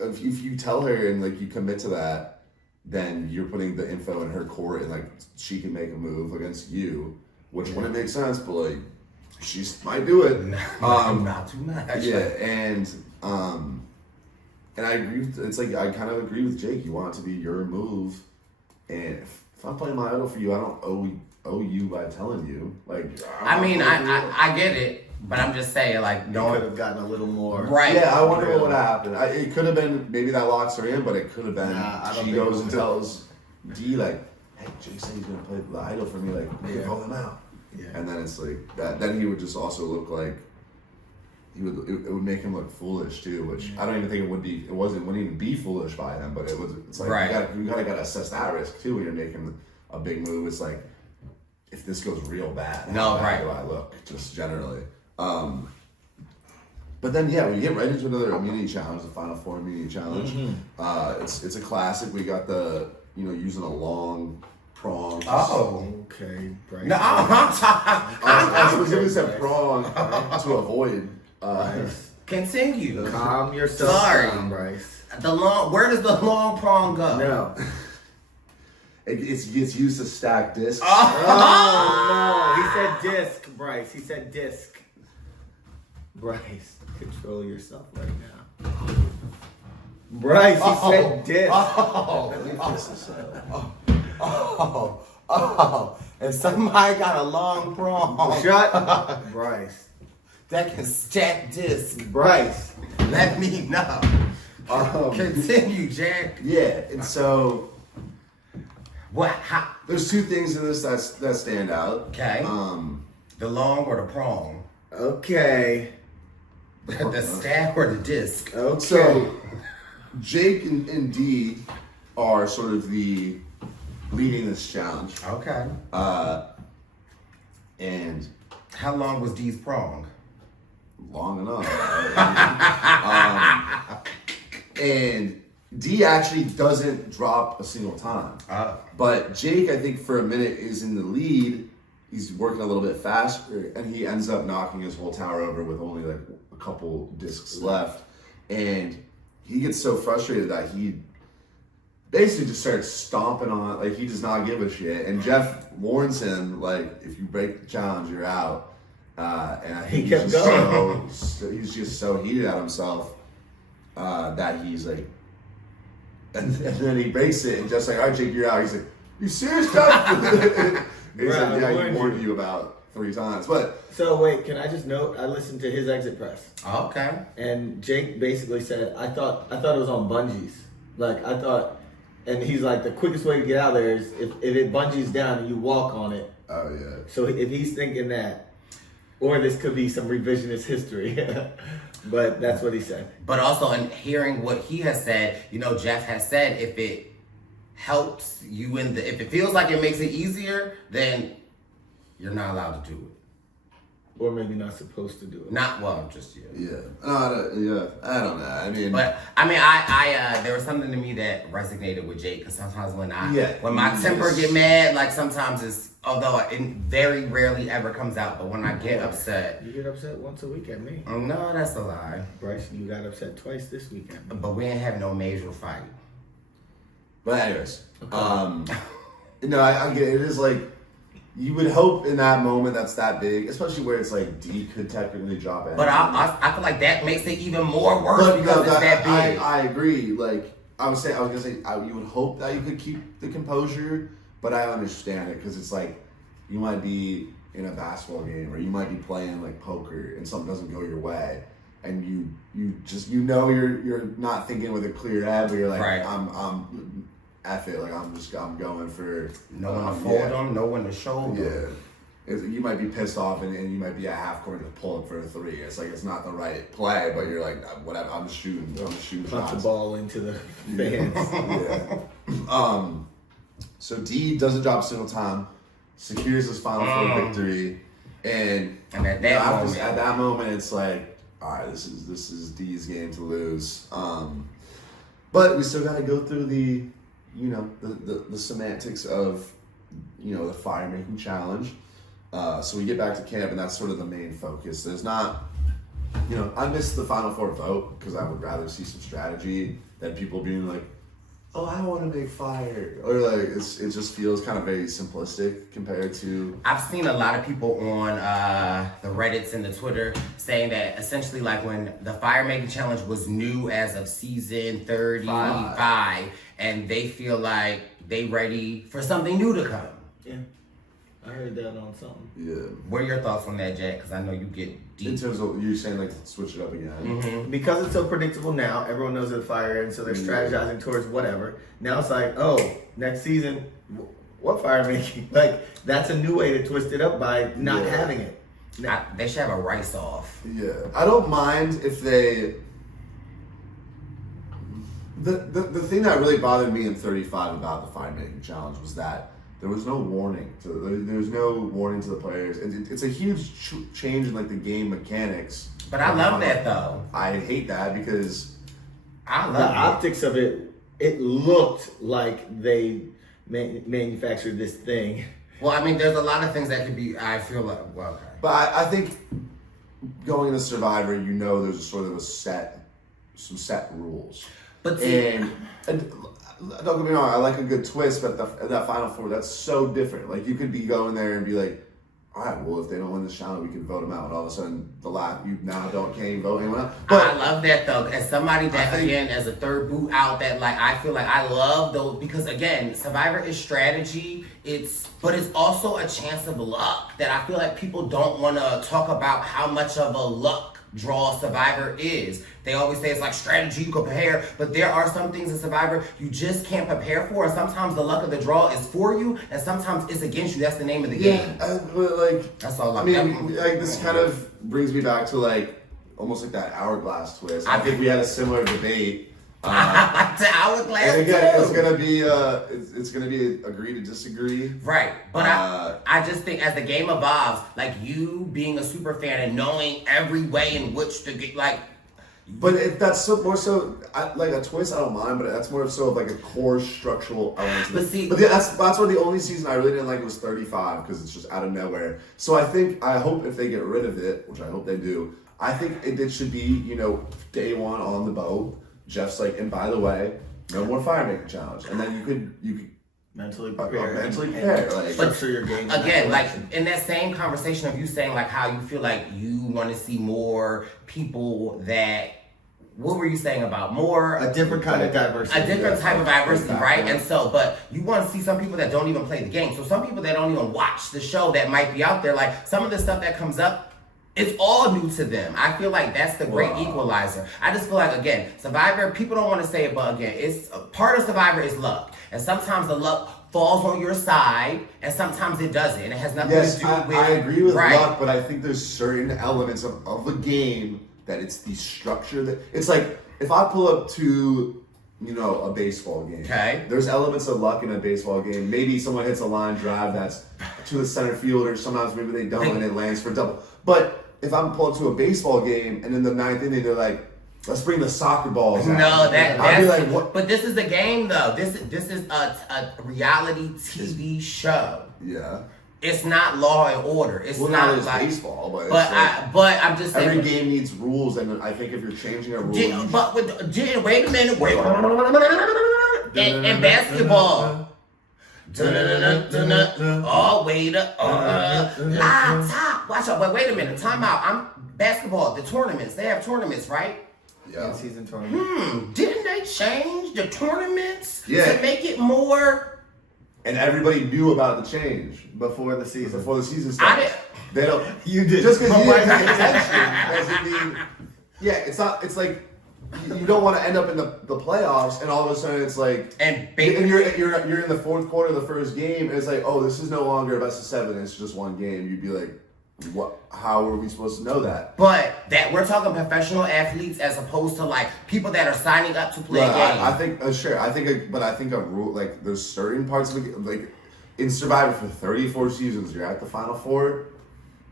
if you tell her and like you commit to that, then you're putting the info in her court and like she can make a move against you, which wouldn't make sense, but like she might do it. Not too much. Yeah, and I agree. It's like I kind of agree with Jake. You want it to be your move, and if I'm playing my idol for you, I don't owe you by telling you. Like, I mean, I get it, but I'm just saying, like, You no, could have gotten a little more. right? yeah, I wonder what would have happened. It could have been maybe that locks her in, but it could have been Nah, I don't she think goes it and would. tells D like, "Hey, Jake said he's gonna play the idol for me. Like, Yeah. call him out." Yeah. And then it's like that. Then he would just also look like it would make him look foolish too, which I don't even think it would be. Wouldn't even be foolish by him, but it was. It's like Right. you gotta assess that risk too when you're making a big move. It's like if this goes real bad, No, how bad right. do I look? Just generally. But then we get right into another immunity challenge, the Final Four immunity challenge. It's a classic. We got the using a long prong. Oh, Okay, Brice. no, I was gonna say prong to avoid. Brice. continue. Calm yourself Sorry. down, Brice. Where does the long prong go? No. It gets used to stack discs. Oh no, he said disc, Brice. He said disc. Brice, control yourself right now. Bryce, he said disc. And somebody got a long prong Shut up, Bryce. that can stack disc. Bryce. Let me know. Continue, Jack. Yeah, and so What? How? there's two things in this that stand out. Okay. The long or the prong? Okay. The stack or the disc? Okay. So Jake and Dee are sort of the leading this challenge, Okay. and How long was D's prong? long enough. And Dee actually doesn't drop a single time. But Jake, I think, for a minute is in the lead. He's working a little bit faster, and he ends up knocking his whole tower over with only like a couple discs left. And he gets so frustrated that he basically just starts stomping on it. Like, he does not give a shit. And Jeff warns him, like, if you break the challenge, you're out. And I think He kept going. he's just so heated at himself that he's like, and then he breaks it, and just like, all right, Jake, you're out. He's like, you serious, Jeff? He's Bruh, like, yeah, I he warned warned you about 3 times. But So wait, can I just note? I listened to his exit press, Okay. and Jake basically said, "I thought it was on bungees. Like I thought," and he's like, "The quickest way to get out of there is if it bungees down and you walk on it." oh yeah, So if he's thinking that, or this could be some revisionist history, but that's what he said. But also, in hearing what he has said, Jeff has said if it helps you if it feels like it makes it easier, then you're not allowed to do it. Or maybe not supposed to do it. Just you. yeah, I don't know. I mean, But I there was something to me that resonated with Jake, because sometimes when my temper get mad, like sometimes although it very rarely ever comes out, but when I get upset, You get upset once a week at me. no, that's a lie. Bryce, you got upset twice this weekend. But we ain't have no major fight. but anyways, no, I get it. It is like, you would hope in that moment that's that big, especially where it's like D could technically drop it. But I feel like that makes it even more worse because it's that big. I agree. Like I was gonna say, you would hope that you could keep the composure, but I understand it because it's like you might be in a basketball game or you might be playing like poker and something doesn't go your way, and you're not thinking with a clear head, but you're like, Right. F it, like I'm going for No one to fold them, no one to shoulder. yeah. you might be pissed off and you might be at half court and pull up for a three. It's like it's not the right play, but you're like, whatever. I'm just shooting. Punch shots. the ball into the fans. Yeah. So D doesn't drop a single time, secures his Final Four victory, and at that moment, it's like, all right, this is D's game to lose. But we still got to go through the semantics of, the fire making challenge. So we get back to camp, and that's sort of the main focus. There's not, I missed the Final Four vote because I would rather see some strategy than people being like, oh, I want to make fire, or like it just feels kind of very simplistic compared to. I've seen a lot of people on the Reddits and the Twitter saying that essentially like when the fire making challenge was new as of season 35, and they feel like they ready for something new to come. Yeah, I heard that on something. Yeah. What are your thoughts on that, Jack? Because I know you get deep. In terms of you're saying like switch it up again. Mm-hmm. Because it's so predictable now, everyone knows the fire, and so they're strategizing towards whatever. Now it's like, oh, next season, what fire making? Like, that's a new way to twist it up by not having it. They should have a rice off. Yeah, I don't mind if they. The thing that really bothered me in 35 about the fire making challenge was that there was no warning. There's no warning to the players. It's a huge change in like the game mechanics. But I love that though. I hate that because I love the optics of it. It looked like they manufactured this thing. Well, I mean, there's a lot of things that could be. I feel like okay. But I think going into Survivor, there's sort of some set rules. But see, and don't get me wrong, I like a good twist, but that Final Four, that's so different. Like, you could be going there and be like, all right, well, if they don't win this challenge, we can vote them out. And all of a sudden, you now can't even vote anyone out. But I love that, though. As somebody that, again, as a third boot out, that, like, I feel like I love those. Because, again, Survivor is strategy. But it's also a chance of luck that I feel like people don't want to talk about how much of a luck draw Survivor is. They always say it's like strategy, you can prepare, but there are some things in Survivor you just can't prepare for, and sometimes the luck of the draw is for you, and sometimes it's against you. That's the name of the game. But that's all. This kind of brings me back to like almost like that hourglass twist. I think we had a similar debate. The hourglass. And again, too. it's gonna be agree to disagree. Right, but I just think as the game evolves, like you being a super fan and knowing every way in which to get like. But if that's more so like a twist, I don't mind. But that's more so of like a core structural element. But that's why the only season I really didn't like was 35 because it's just out of nowhere. So I hope if they get rid of it, which I hope they do, I think it should be day one on the boat. Jeff's like, and by the way, no more fire making challenge, and then you could mentally prepare, like structure your game. Again, like in that same conversation of you saying like how you feel like you want to see more people that. What were you saying about more? A different kind of diversity. A different type of diversity, right? And so, but you want to see some people that don't even play the game. So some people that don't even watch the show that might be out there, like some of the stuff that comes up, it's all new to them. I feel like that's the great equalizer. I just feel like, again, Survivor, people don't want to say it, but again, it's part of Survivor is luck. And sometimes the luck falls on your side, and sometimes it doesn't. And it has nothing to do with... I agree with luck, but I think there's certain elements of the game that it's the structure that... It's like, if I pull up to, a baseball game. Okay. There's elements of luck in a baseball game. Maybe someone hits a line drive that's to the center fielder. Sometimes maybe they don't, and it lands for a double. But if I'm pulling up to a baseball game, and in the ninth inning, they're like, let's bring the soccer balls out. No, that's... I'd be like, what? But this is the game, though. This is a reality TV show. Yeah. It's not Law and Order. It's not like baseball, but I'm just saying every game needs rules, and I think if you're changing a rule, wait a minute, in basketball, oh wait, live top. Watch out, wait a minute, time out. I'm basketball. The tournaments, they have tournaments, right? Yeah. In-season tournament. Didn't they change the tournaments to make it more? And everybody knew about the change Before the season I started. They don't. You did. Just because you didn't pay attention doesn't mean. Yeah, it's not. It's like you don't want to end up in the playoffs and all of a sudden it's like And you're in the fourth quarter of the first game and it's like, oh, this is no longer a best of 7, it's just one game. You'd be like, what? How are we supposed to know that? But that we're talking professional athletes as opposed to like people that are signing up to play a game. I think sure. I think a rule, like there's certain parts of the game, like in Survivor for 34 seasons, you're at the Final Four,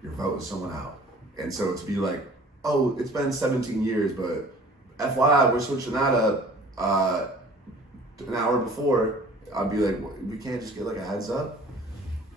you're voting someone out, and so to be like, oh, it's been 17 years, but FYI, we're switching that up an hour before. I'd be like, we can't just get like a heads up.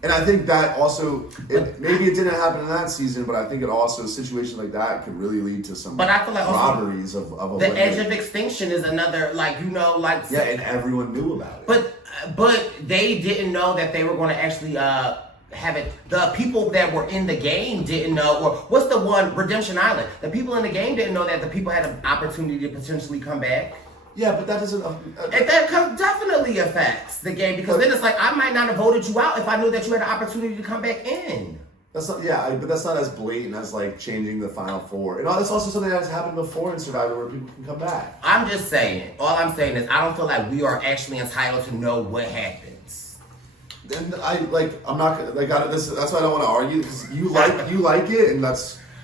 And I think that also, maybe it didn't happen in that season, but I think it also, situations like that could really lead to some But I feel like robberies of a the edge of extinction is another, like, you know, like... Yeah, and everyone knew about it. But they didn't know that they were going to actually have it. The people that were in the game didn't know, or what's the one, Redemption Island? The people in the game didn't know that the people had an opportunity to potentially come back. Yeah, but that doesn't... And that definitely affects the game, because then it's like, I might not have voted you out if I knew that you had an opportunity to come back in. That's not, but that's not as blatant as like changing the Final Four. And it's also something that's happened before in Survivor where people can come back. I'm just saying, all I'm saying is I don't feel like we are actually entitled to know what happens. And I'm not gonna, that's why I don't want to argue, because you like it, and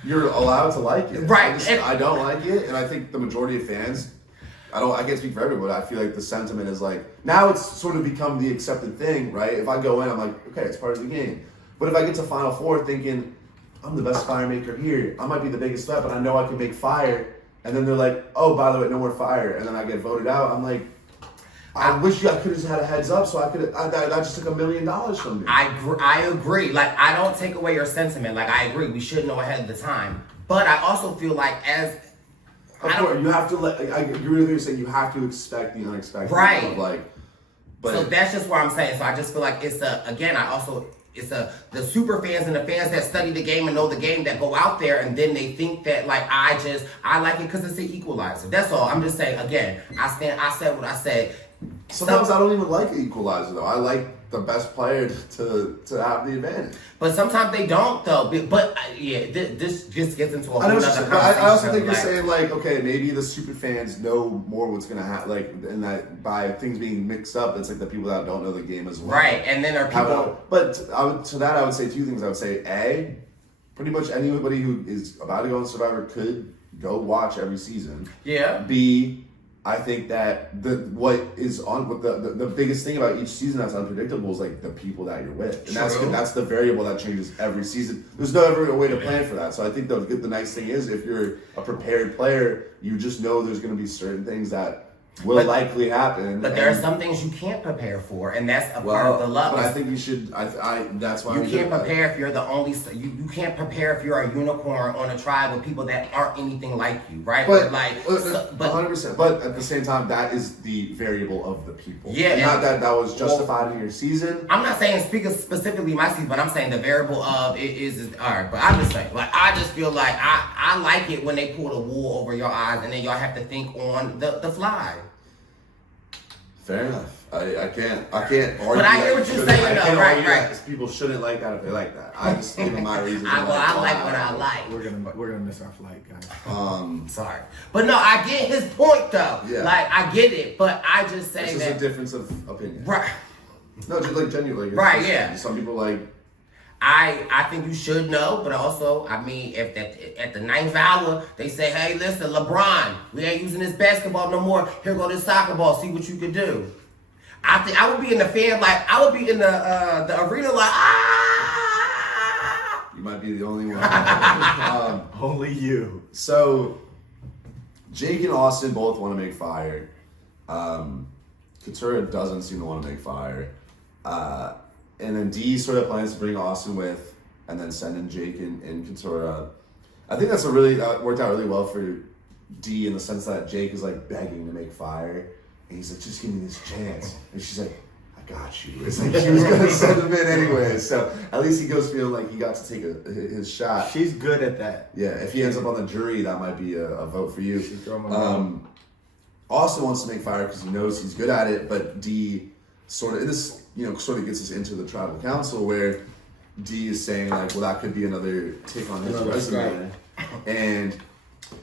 you're allowed to like it. Right. I don't like it, and I think the majority of fans, I can't speak for everyone, but I feel like the sentiment is like, now it's sort of become the accepted thing, right? If I go in, I'm like, okay, it's part of the game. But if I get to Final Four thinking, I'm the best fire maker here, I might be the biggest threat, but I know I can make fire, and then they're like, oh, by the way, no more fire, and then I get voted out, I'm like, I wish I could have had a heads up, so that just took $1 million from me. I agree. Like, I don't take away your sentiment. Like, I agree, we should know ahead of the time. But I also feel like Of course, you have to I agree with you saying you have to expect the unexpected. Right. But so that's just what I'm saying. So I just feel like it's the super fans and the fans that study the game and know the game that go out there and then they think that like I like it because it's an equalizer. That's all. I'm just saying, again, I said what I said. Sometimes I don't even like an equalizer though. I like the best player to have the advantage. But sometimes they don't though. But this just gets into a whole other conversation. I also think you're saying like, okay, maybe the super fans know more what's gonna happen, like, and that by things being mixed up, it's like the people that don't know the game as well. Right, and then there are people. But I would say two things. I would say A, pretty much anybody who is about to go on Survivor could go watch every season. Yeah. B, I think that the biggest thing about each season that's unpredictable is like the people that you're with, and that's the variable that changes every season. There's no ever way to plan for that. So I think the nice thing is if you're a prepared player, you just know there's going to be certain things that will likely happen. But there are some things you can't prepare for, and that's a part of the love. But I think you should. That's why you can't prepare if you're the only. You can't prepare if you're a unicorn on a tribe with people that aren't anything like you, right? But 100%. But at the same time, that is the variable of the people. Yeah, and not that was justified in your season. I'm not saying speaking specifically my season, but I'm saying the variable of it is all right. But I'm just saying, like, I just feel like I like it when they pull the wool over your eyes and then y'all have to think on the fly. Fair enough. I can't argue. But I hear what you're saying, though. Right. People shouldn't like that if they like that. I just give them my reasons. I like what I like. We're gonna miss our flight, guys. Sorry, but no, I get his point though. Yeah. Like I get it, but I just say this is a difference of opinion. Right. No, just like genuinely. Right. Yeah. Some people like. I think you should know, but also, I mean, if at the 9th hour they say, hey, listen, LeBron, we ain't using this basketball no more. Here go this soccer ball. See what you can do. I think I would be in the fan I would be in the arena like You might be the only one. Only you. So, Jake and Austin both want to make fire. Katurah doesn't seem to want to make fire. And then D sort of plans to bring Austin with, and then send in Jake and Katurah. I think that worked out really well for D in the sense that Jake is like begging to make fire, and he's like, just give me this chance. And she's like, I got you. It's like she was gonna send him in anyway. So at least he goes feeling like he got to take his shot. She's good at that. Yeah, if he ends up on the jury, that might be a vote for you. Austin wants to make fire because he knows he's good at it, but D sort of gets us into the tribal council where D is saying like, well, that could be another take on his resume. And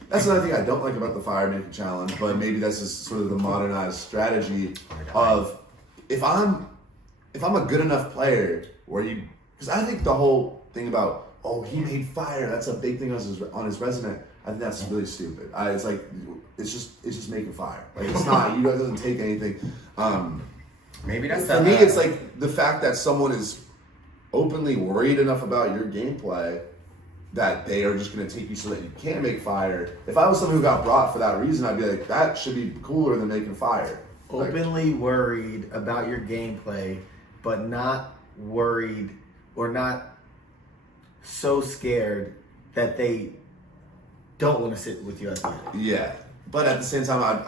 That's another thing I don't like about the fire making challenge, but maybe that's just sort of the modernized strategy of if I'm a good enough player where you, because I think the whole thing about he made fire, that's a big thing on his resume. I think that's really stupid. It's like it's just making fire. Like it's not. It doesn't take anything. Maybe that's for me. It's like the fact that someone is openly worried enough about your gameplay that they are just going to take you so that you can't make fire. If I was someone who got brought for that reason, I'd be like, that should be cooler than making fire. Openly worried about your gameplay, but not worried or not so scared that they don't want to sit with you at the end. Yeah. But at the same time,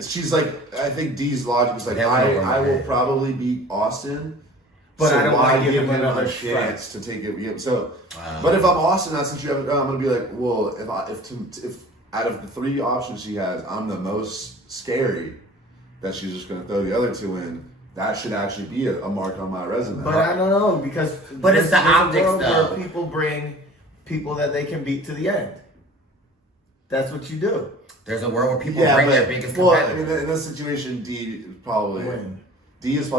she's like, I think D's logic was like, I will probably beat Austin. But so I don't want to give him another another chance to take it. So, but if I'm Austin, that's what I'm gonna be like. Well, if out of the 3 options she has, I'm the most scary, that she's just gonna throw the other 2 in. That should actually be a mark on my resume. But I don't know because it's the optics though. Where people bring people that they can beat to the end. That's what you do. There's a world where people bring their biggest competitors. Well, in this situation, D is probably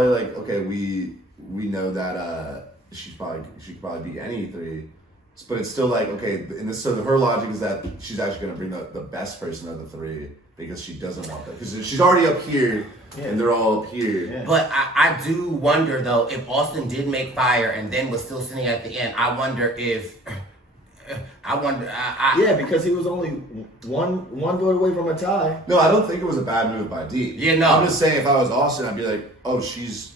like, okay, we know that she could probably beat any 3, but it's still like, okay, so her logic is that she's actually going to bring the best person of the 3 because she doesn't want that, because she's already up here and they're all up here. Yeah. But I do wonder though, if Austin did make fire and then was still sitting at the end, I wonder if. Yeah, because he was only one vote away from a tie. No, I don't think it was a bad move by D. Yeah, no. I'm just saying, if I was Austin, I'd be like, oh, she's,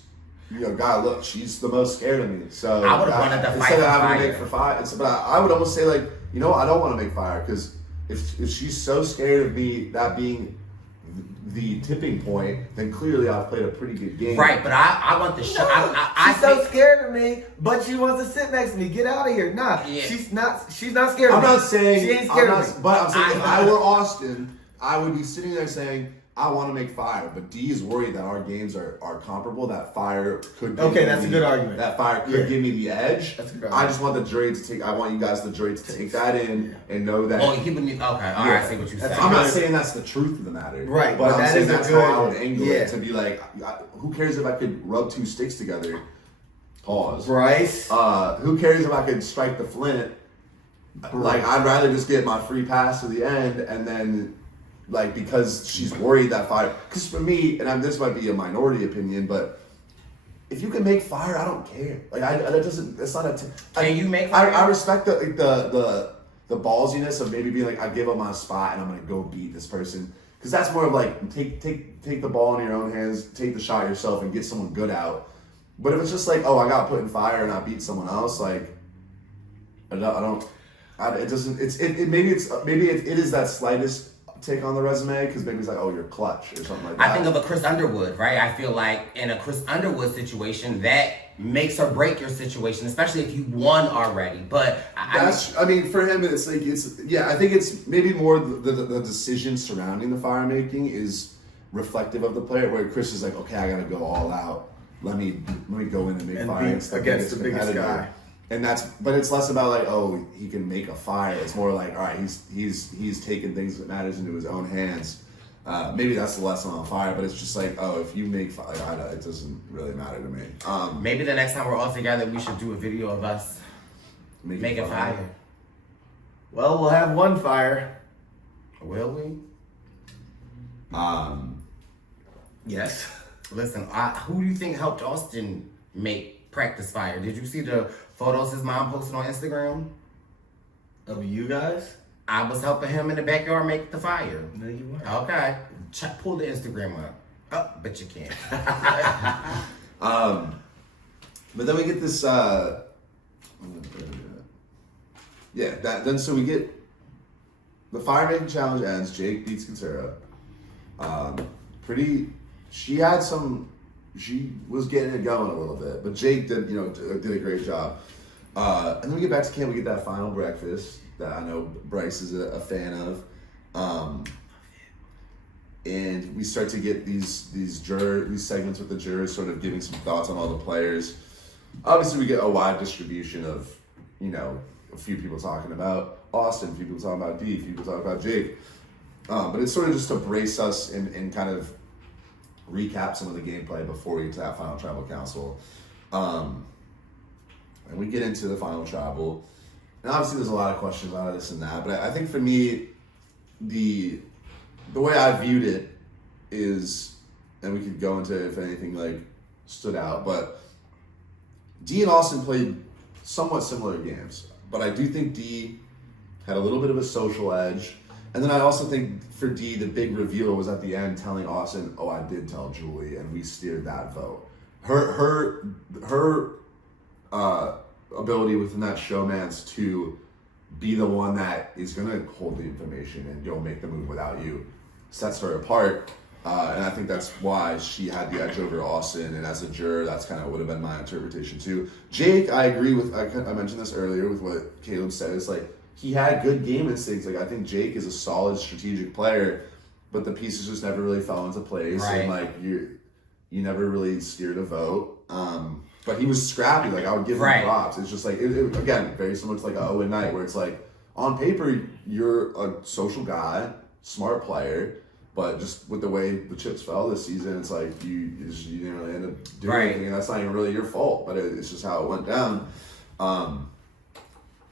God, look, she's the most scared of me. So I would have wanted to fight instead for of having fire. to make for fire. But I would almost say, like, I don't want to make fire, because if she's so scared of me, that being the tipping point, then clearly I've played a pretty good game. Right, but I want the show. She's so scared of me, but she wants to sit next to me. Get out of here! Nah, Yeah. she's not scared. I'm of me. not saying she ain't scared of me. But I'm saying if I were Austin, I would be sitting there saying, I want to make fire, but D is worried that our games are comparable. That fire could. That's a good argument. That fire could give me the edge. That's a good I just want the jury to take. I want you guys, the jury, to take that in and know that. Oh, he would need. Okay, all right, I see what you're saying. I'm not saying that's the truth of the matter, Right, But I'm that saying is a that's good- how I would angle yeah. it, to be like, who cares if I could rub 2 sticks together? Pause. Brice. Who cares if I could strike the flint? Like, I'd rather just get my free pass to the end, and then, like, because she's worried that fire. Because for me, and this might be a minority opinion, but if you can make fire, I don't care. Like, that's not a. Can you make fire? I respect the ballsiness of maybe being like, I give up my spot and I'm gonna go beat this person. Because that's more of like, take the ball in your own hands, take the shot yourself, and get someone good out. But if it's just like, I got put in fire and I beat someone else, like, it doesn't. Maybe it is that slightest take on the resume, because maybe it's like, you're clutch or something like that. I think of a Chris Underwood, right? I feel like in a Chris Underwood situation, that makes or break your situation, especially if you won already. But for him, it's like I think it's maybe more the decision surrounding the fire making is reflective of the player. Where Chris is like, okay, I gotta go all out. Let me go in and make fire against the biggest guy. And but it's less about like, he can make a fire. It's more like, all right, he's taking things that matters into his own hands. Maybe that's the lesson on fire, but it's just like, if you make fire, it doesn't really matter to me. Maybe the next time we're all together, we should do a video of us making fire. Well, we'll have one fire. Will we? Yes. Listen, who do you think helped Austin make practice fire? Did you see the photos his mom posted on Instagram? Of you guys? I was helping him in the backyard make the fire. No, you weren't. Okay. Pull the Instagram up. Oh, but you can't. But then we get this. So we get the fire making challenge ends. Jake beats Katsura. She was getting it going a little bit, but Jake did a great job. And then we get back to camp. We get that final breakfast that I know Brice is a fan of. And we start to get these segments with the jurors sort of giving some thoughts on all the players. Obviously, we get a wide distribution of, a few people talking about. Austin, a few people talking about D, a few people talking about Jake. But it's sort of just to brace us and kind of recap some of the gameplay before we get to that final tribal council. And we get into the final tribal. And obviously there's a lot of questions out of this and that, but I think for me, the way I viewed it is, and we could go into if anything like stood out, but D and Austin played somewhat similar games, but I do think D had a little bit of a social edge. And then I also think for D, the big reveal was at the end telling Austin, oh, I did tell Julie, and we steered that vote. Her ability within that showman's to be the one that is going to hold the information and go make the move without you sets her apart. And I think that's why she had the edge over Austin. And as a juror, that's kind of would have been my interpretation too. Jake, I agree with, I mentioned this earlier with what Caleb said. It's like, he had good game instincts. Like, I think Jake is a solid strategic player, but the pieces just never really fell into place. Right. And like, you never really steered a vote. But he was scrappy. Like, I would give him props. It's just like, again, very similar to like a Owen Knight, where it's like, on paper, you're a social guy, smart player, but just with the way the chips fell this season, it's like you didn't really end up doing anything, and that's not even really your fault, but it's just how it went down.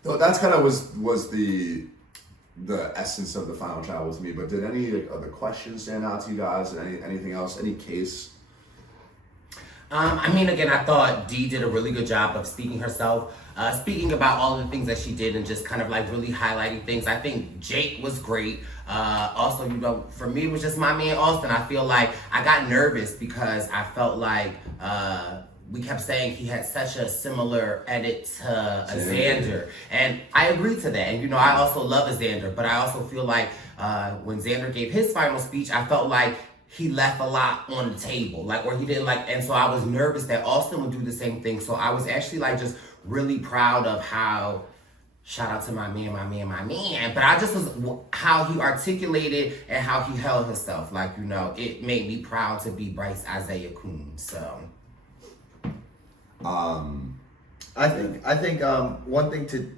So that's kind of was the essence of the final tribal to me. But did any other questions stand out to you guys? And anything else? Any case? I mean, again, I thought Dee did a really good job of speaking herself, speaking about all the things that she did and just kind of like really highlighting things. I think Jake was great. Also, you know, for me, it was just my man Austin. I feel like I got nervous because I felt like we kept saying he had such a similar edit to Xander. And I agree to that. And, you know, I also love Xander, but I also feel like when Xander gave his final speech, I felt like he left a lot on the table, like, or he didn't like, and so I was nervous that Austin would do the same thing. So I was actually like just really proud of how, shout out to my man. But I just was, how he articulated and how he held himself. Like, you know, it made me proud to be Brice Isaiah Coons, so. I think one thing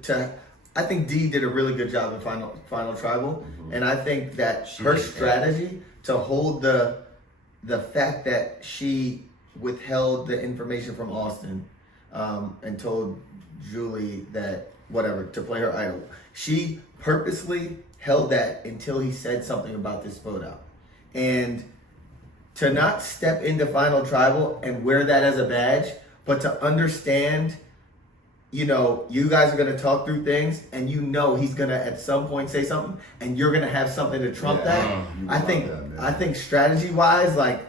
I think Dee did a really good job in final tribal, and I think that her strategy to hold the fact that she withheld the information from Austin and told Julie that whatever to play her idol, she purposely held that until he said something about this vote out, and to not step into final tribal and wear that as a badge. But to understand, you know, you guys are going to talk through things, and you know he's going to at some point say something, and you're going to have something to trump that. I think strategy-wise, like,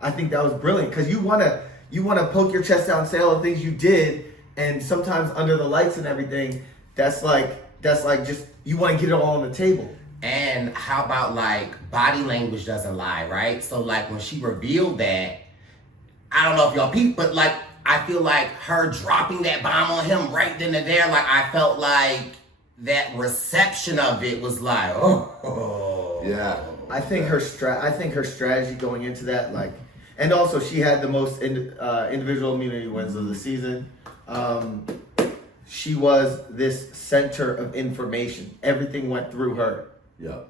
I think that was brilliant, because you want to poke your chest out and say all the things you did, and sometimes under the lights and everything, that's like just you want to get it all on the table. And how about like body language doesn't lie, right? So like when she revealed that, I don't know if y'all peep, but like, I feel like her dropping that bomb on him right then and there, like I felt like that reception of it was like, oh. Yeah. I think her strategy going into that, like, and also she had the most individual immunity wins of the season. She was this center of information. Everything went through her. Yeah.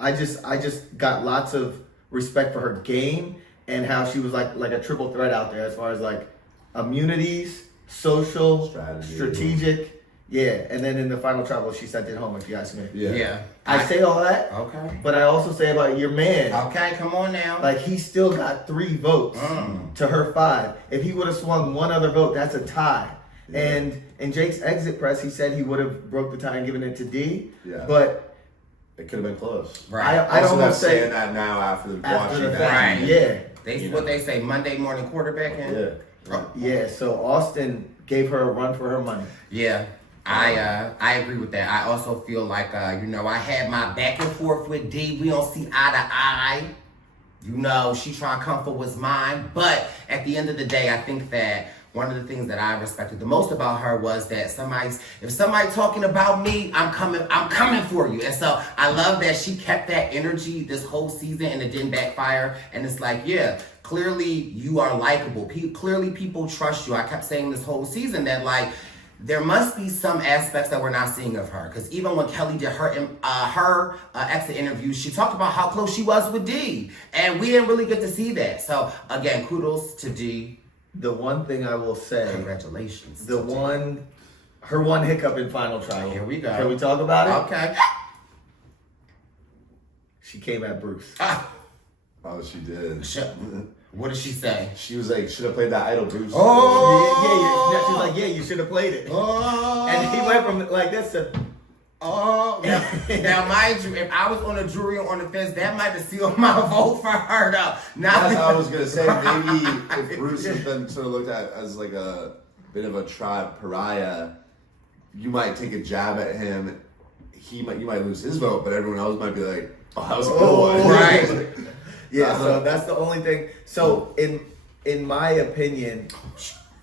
I just got lots of respect for her game and how she was like a triple threat out there as far as like immunities, social, strategic. Yeah, and then in the final tribal, she sent it home, if you ask me. Yeah. I say all that, okay, but I also say about your man. Okay, come on now. Like, he still got 3 votes to her 5. If he would have swung one other vote, that's a tie. Yeah. And in Jake's exit press, he said he would have broke the tie and given it to D. Yeah. But it could have been close. Right. I don't want to say saying that now after watching the that. fact. Right. Yeah. What they say, Monday morning quarterbacking. Yeah. Yeah, so Austin gave her a run for her money. Yeah, I agree with that. I also feel like, you know, I had my back and forth with D. We don't see eye to eye. You know, she trying to come for what's mine. But at the end of the day, I think that one of the things that I respected the most about her was that if somebody talking about me, I'm coming for you. And so I love that she kept that energy this whole season and it didn't backfire. And it's like, yeah, clearly you are likable. Clearly people trust you. I kept saying this whole season that like, there must be some aspects that we're not seeing of her. Because even when Kelly did her exit interview, she talked about how close she was with D. And we didn't really get to see that. So, again, kudos to D. The one thing I will say, Congratulations. Her one hiccup in Final Trial. Here we go. Can we talk about it? Okay. She came at Bruce. Oh, she did. What did she say? She was like, should have played that Idol Bruce. Yeah. She was like, yeah, you should have played it. Oh. And he went from like this to. Oh, now mind you, if I was on the jury or on the fence, that might have sealed my vote for her though. That's what I was gonna say. Maybe if Bruce has been sort of looked at as like a bit of a tribe pariah, you might take a jab at him. You might lose his vote, but everyone else might be like, oh, that was a good one. Right. Yeah, so that's the only thing. So in my opinion,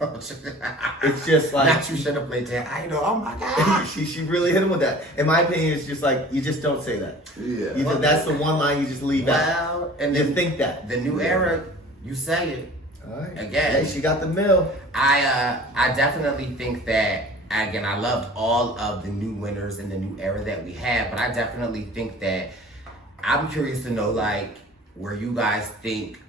it's just like Not you should have played that Idol. Oh my god. she really hit him with that. In my opinion, it's just like you just don't say that. Yeah. That's the one line you just leave out. Well, and You then think that. the new era, you say it. All right. Again. Hey, she got the mill. I definitely think that, again, I loved all of the new winners in the new era that we had, but I definitely think that I'm curious to know, like, where you guys think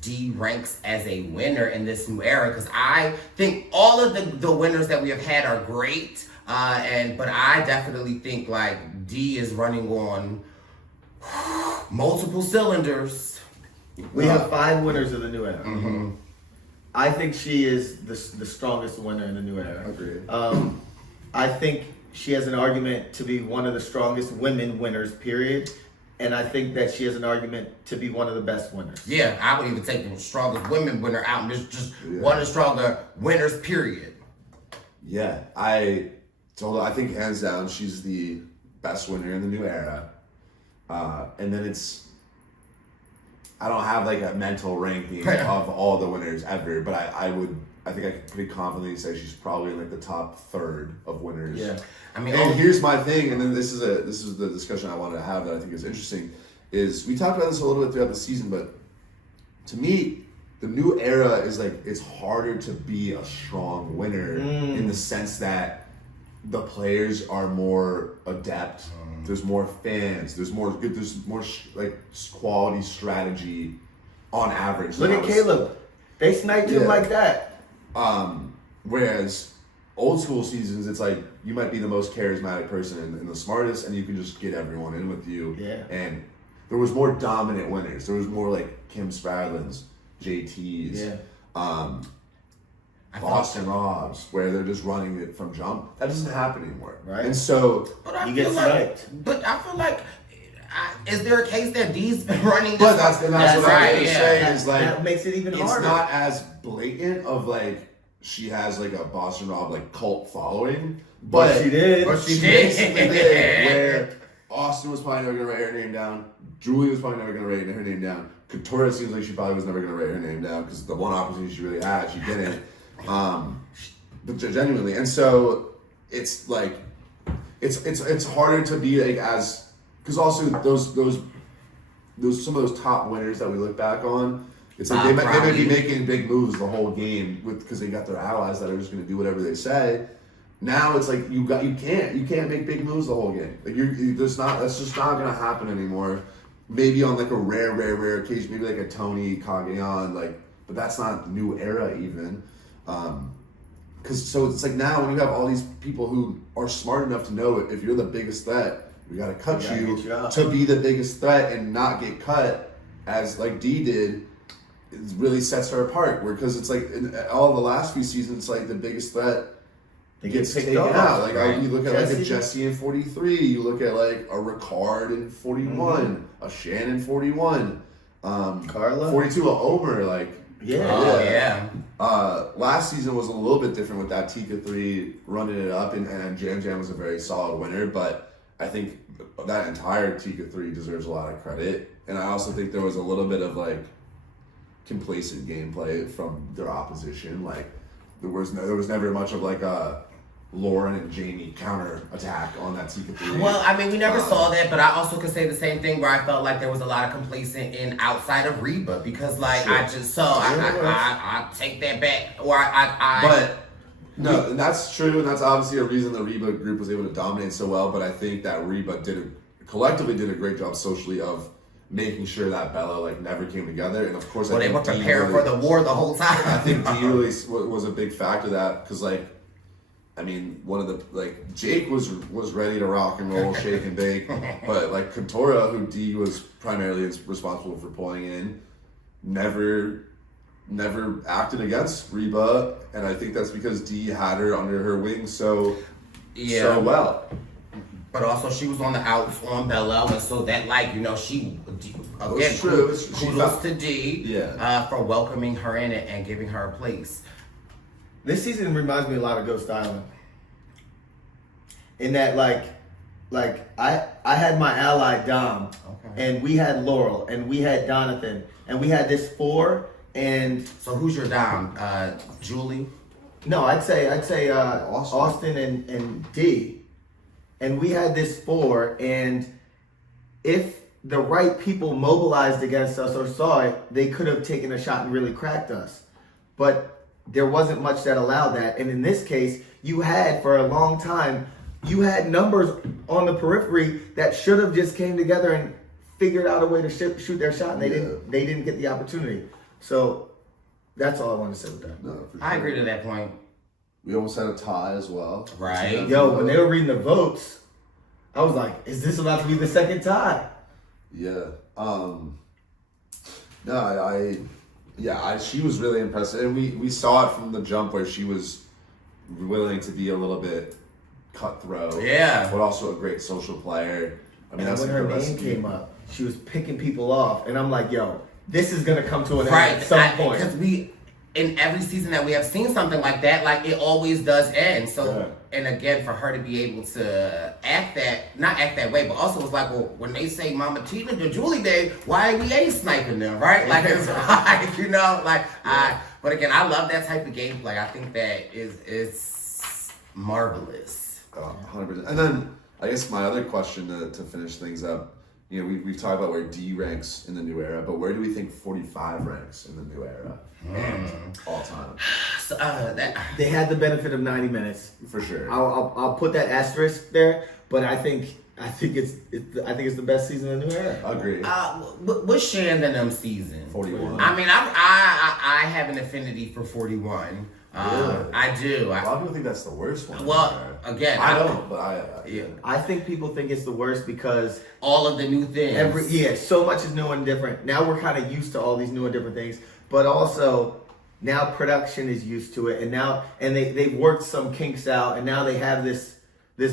D ranks as a winner in this new era, because I think all of the winners that we have had are great, but I definitely think like D is running on multiple cylinders. We have 5 winners of the new era. Mm-hmm. I think she is the strongest winner in the new era. Agreed. I think she has an argument to be one of the strongest women winners, period. And I think that she has an argument to be one of the best winners. Yeah, I would even take the strongest women winner out, and just one of the stronger winners, period. Yeah, I think hands down she's the best winner in the new era. And then I don't have like a mental ranking of all the winners ever, but I think I could pretty confidently say she's probably in like the top third of winners. Yeah. I mean, and here's my thing, and then this is the discussion I wanted to have that I think is interesting, is we talked about this a little bit throughout the season, but to me, the new era is like, it's harder to be a strong winner in the sense that the players are more adept. There's more fans. There's more like quality strategy on average. Look at Caleb. They sniped him like that. Whereas old school seasons, it's like you might be the most charismatic person and the smartest, and you can just get everyone in with you. Yeah. And there was more dominant winners. There was more like Kim Spradlins, JTs, Boston Robs, where they're just running it from jump. That doesn't happen anymore. Right. And so You get sniped. But I feel like, is there a case that D's been running this? But that's what I was right, gonna yeah. say is like That makes it even it's harder. not as blatant of like she has like a Boston Rob like cult following, but she did. But she basically did. did, where Austin was probably never gonna write her name down. Julie was probably never gonna write her name down. Couture seems like she probably was never gonna write her name down because the one opportunity she really had, she didn't. But genuinely, and so it's like it's harder to be like as because also those some of those top winners that we look back on. It's like they might be making big moves the whole game because they got their allies that are just going to do whatever they say. Now it's like you can't make big moves the whole game. Like that's just not going to happen anymore. Maybe on like a rare occasion, maybe like a Tony Cagayan, like, but that's not new era even. So it's like now when you have all these people who are smart enough to know if you're the biggest threat, we got to cut you to be the biggest threat and not get cut, as like D did. It really sets her apart. Because it's like in all the last few seasons, it's like the biggest threat gets taken out. Like you look at like a Jesse in 43, you look at like a Ricard in 41, a Shannon 41, Carla 42, a Omer like. Yeah. Last season was a little bit different with that Tika 3 running it up, and Jam was a very solid winner, but I think that entire Tika 3 deserves a lot of credit. And I also think there was a little bit of like complacent gameplay from their opposition. Like there was never much of like a Lauren and Jamie counter attack on that Tika 3. Well, I mean, we never saw that, but I also could say the same thing where I felt like there was a lot of complacent in outside of Reba because, like, I just saw, I take that back, or But No, and that's true, and that's obviously a reason the Reba group was able to dominate so well. But I think that Reba collectively did a great job socially of making sure that Bella like never came together. And of course, Well, I they think were Dee prepared for the war the whole time. I think Dee really was a big factor of that because like. I mean, one of the like Jake was ready to rock and roll, shake and bake, but like Katora, who Dee was primarily responsible for pulling in, never acted against Reba, and I think that's because Dee had her under her wing so well. But also, she was on the outs on Bella, and so that like she again true. kudos to Dee Yeah. For welcoming her in it and giving her a place. This season reminds me a lot of Ghost Island. In that, like I had my ally Dom, and we had Laurel, and we had Donathan, and we had this 4. And So who's your dom? Julie. no, I'd say Austin and D, and we had this 4. And if the right people mobilized against us or saw it, they could have taken a shot and really cracked us. But there wasn't much that allowed that. And in this case, you had, for a long time, you had numbers on the periphery that should have just came together and figured out a way to shoot their shot, and they didn't get the opportunity. So that's all I want to say with that. No, for sure. I agree to that point. We almost had a tie as well. Right. Yo, when they were reading the votes, I was like, is this about to be the second tie? Yeah. She was really impressive, and we saw it from the jump where she was willing to be a little bit cutthroat. Yeah. But also a great social player. I mean, And that's when like her the name recipe. came up, she was picking people off, and I'm like, yo, this is gonna come to an Right. end at some point. Because in every season that we have seen something like that, like it always does end. So, and again, for her to be able to not act that way, but also was like, well, when they say Mama Tina to Julie Day, why we ain't sniping them, right? Like it's like but again, I love that type of gameplay. I think that is marvelous. 100%. And then I guess my other question to finish things up, we've talked about where D ranks in the new era, but where do we think 45 ranks in the new era? All time. So, They had the benefit of 90 minutes. For sure. I'll put that asterisk there, but I think it's the best season in the new era. Agreed. what's Shannon them season? 41. I mean, I have an affinity for 41. Really? I do. A lot of people think that's the worst one. Well, again, I don't, but yeah, I think people think it's the worst because all of the new things. so much is new and different. Now we're kind of used to all these new and different things, but also now production is used to it, and they've worked some kinks out, and now they have this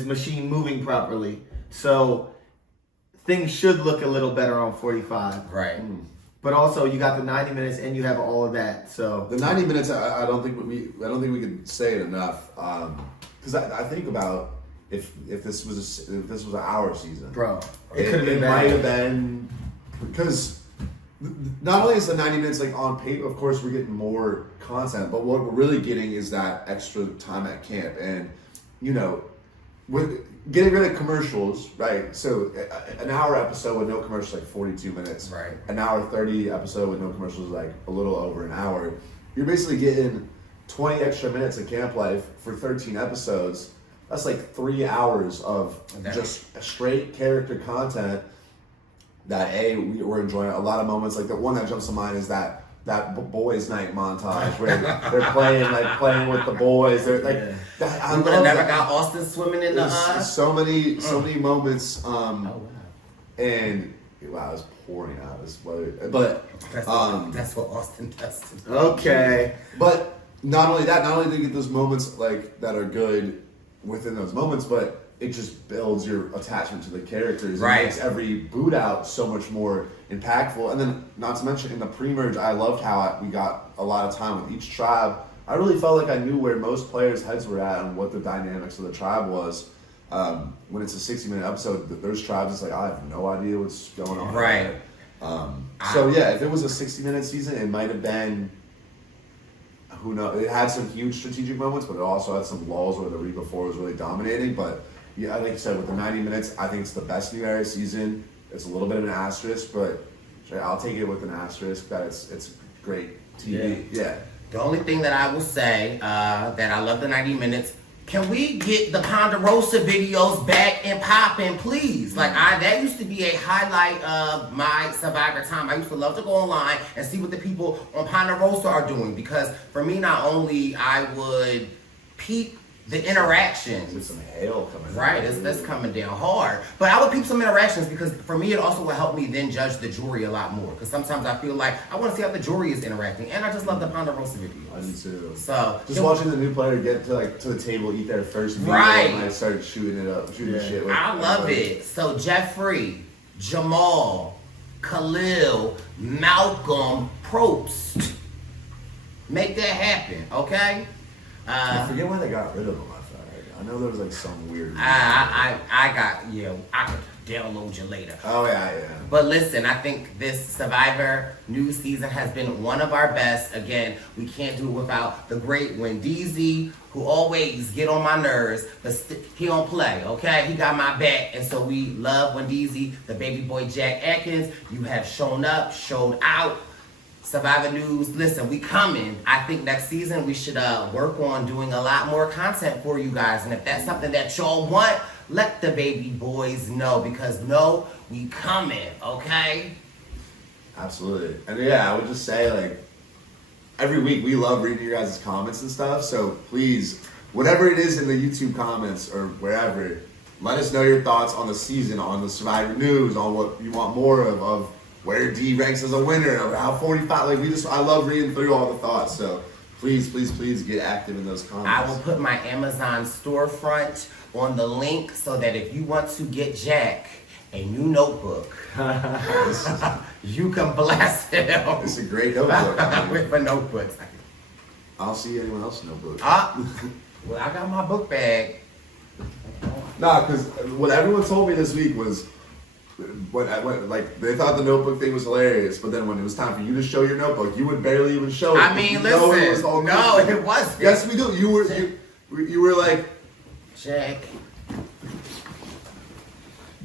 machine moving properly. So things should look a little better on 45. Right. But also you got the 90 minutes and you have all of that. So the 90 minutes, I don't think we could say it enough. Because I think about if this was an hour season, bro, it could have been might have better. been, because not only is the 90 minutes like on paper, of course we're getting more content, but what we're really getting is that extra time at camp, and we're getting rid of commercials, right? So an hour episode with no commercials, like 42 minutes. Right. An hour 30 episode with no commercials, like a little over an hour. You're basically getting 20 extra minutes of camp life for 13 episodes. That's like 3 hours of just straight character content that we're enjoying. A lot of moments, like the one that jumps to mind is that boys' night montage where they're playing with the boys. They're like, I We would love have never that. got Austin swimming in the So many moments. And wow, it's pouring out. This weather, but that's what Austin does. Okay. But not only do you get those moments like that are good within those moments, but it just builds your attachment to the characters. Right. It makes every boot out so much more impactful. And then, not to mention, in the pre-merge, I loved how we got a lot of time with each tribe. I really felt like I knew where most players' heads were at and what the dynamics of the tribe was. When it's a 60-minute episode, those tribes, it's like, I have no idea what's going on. Right. So yeah, if it was a 60-minute season, it might have been, who knows, it had some huge strategic moments, but it also had some lulls where the Reba 4 was really dominating. But yeah, like you said, with the 90 minutes, I think it's the best new era season. It's a little bit of an asterisk, but I'll take it with an asterisk that it's great TV. Yeah. The only thing that I will say, that I love the 90 minutes. Can we get the Ponderosa videos back and popping, please? Like, that used to be a highlight of my Survivor time. I used to love to go online and see what the people on Ponderosa are doing, because for me, not only I would peep the interactions. With some hail coming. Right, that's coming down hard. But I would peep some interactions, because for me, it also will help me then judge the jury a lot more. Because sometimes I feel like I want to see how the jury is interacting, and I just love the Ponderosa videos. I do too. So just watching the new player get to the table, eat their first meal, Right. and I started shooting the shit. With I love everybody. it. So Jeffrey, Jamal, Khalil, Malcolm, Probst, make that happen, okay? I forget why they got rid of him. I know there was like some weird. I could download you later. Oh yeah. But listen, I think this Survivor new season has been one of our best. Again, we can't do it without the great Wendell, who always get on my nerves, but he don't play, okay? He got my back, and so we love Wendell, the baby boy Jack Atkins. You have shown up, showed out. Survivor News, listen, we coming. I think next season we should work on doing a lot more content for you guys. And if that's something that y'all want, let the baby boys know, because no, we coming, okay? Absolutely. And yeah, I would just say, like, every week we love reading your guys' comments and stuff. So please, whatever it is in the YouTube comments or wherever, let us know your thoughts on the season, on the Survivor News, on what you want more of where D ranks as a winner, of how 45. Like, I love reading through all the thoughts. So please get active in those comments. I will put my Amazon storefront on the link, so that if you want to get Jack a new notebook, you can blast him. It's a great notebook. With a notebook. I don't see anyone else's notebook. Well, I got my book bag. Nah, because what everyone told me this week was, like, they thought the notebook thing was hilarious, but then when it was time for you to show your notebook, you would barely even show it. I mean, You listen, know it was all no, crazy. it wasn't. Yes, we do. You were like, Jack.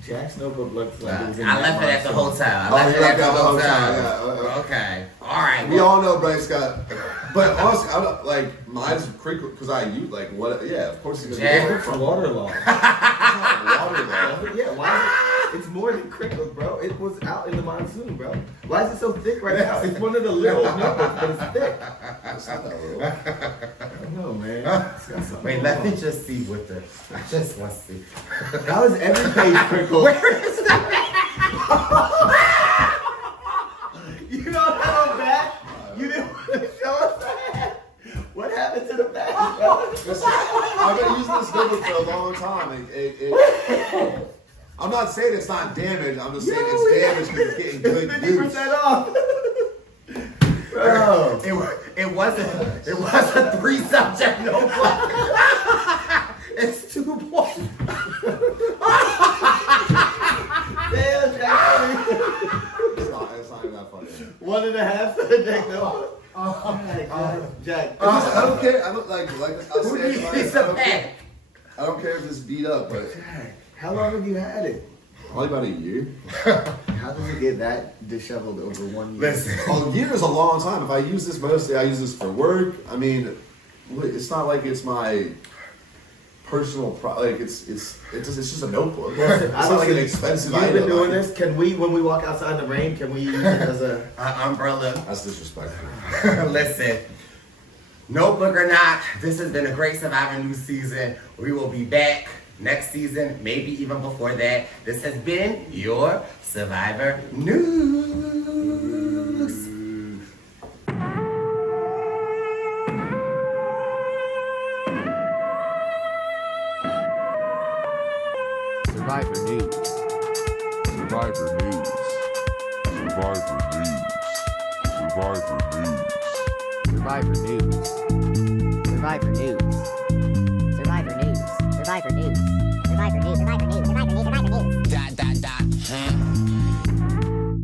Jack's notebook looks like it was in I left it that at the box. hotel. I Oh, left you it at left the it at the hotel. hotel, yeah. Okay. All right. we all know Brice got, but honestly, I don't, like, mine's crinkle because I use, like, what? Yeah, of course it's Jack. gonna It's be waterlogged. water. Yeah, why is it? It's more than crinkled, bro. It was out in the monsoon, bro. Why is it so thick right now? It's one of the little notebooks, but it's thick. It's not that little. I don't know, man. It's got something Wait, going let on. me just see what the. I just want to see. How is every page crinkled? Where is that? You don't have a back? You didn't want to show us that? What happened to the back, bro? Listen, I've been using this notebook for a long time. I'm not saying it's not damaged. I'm just saying it's damaged because it's getting good use. 50% off. Bro. It wasn't a 3-subject notebook. It's 2 points. Damn, Jack. It's not even that funny. 1.5 subject notebook. Jack. I don't care. I don't like I Who said, needs a bag? I don't care if it's beat up, but How long have you had it? probably about a year. How does it get that disheveled over 1 year? Listen. A year is a long time. If I use this mostly, I use this for work. I mean, it's not like it's my personal like it's just a notebook. It's not like an expensive You've item. been doing this. Can we, when we walk outside in the rain, can we use it as a... Umbrella. That's disrespectful. Listen, notebook or not, this has been a great Survivor News season. We will be back next season, maybe even before that. This has been your Survivor News. Survivor News. Survivor News. Survivor News. Survivor News. Survivor News. Survivor News.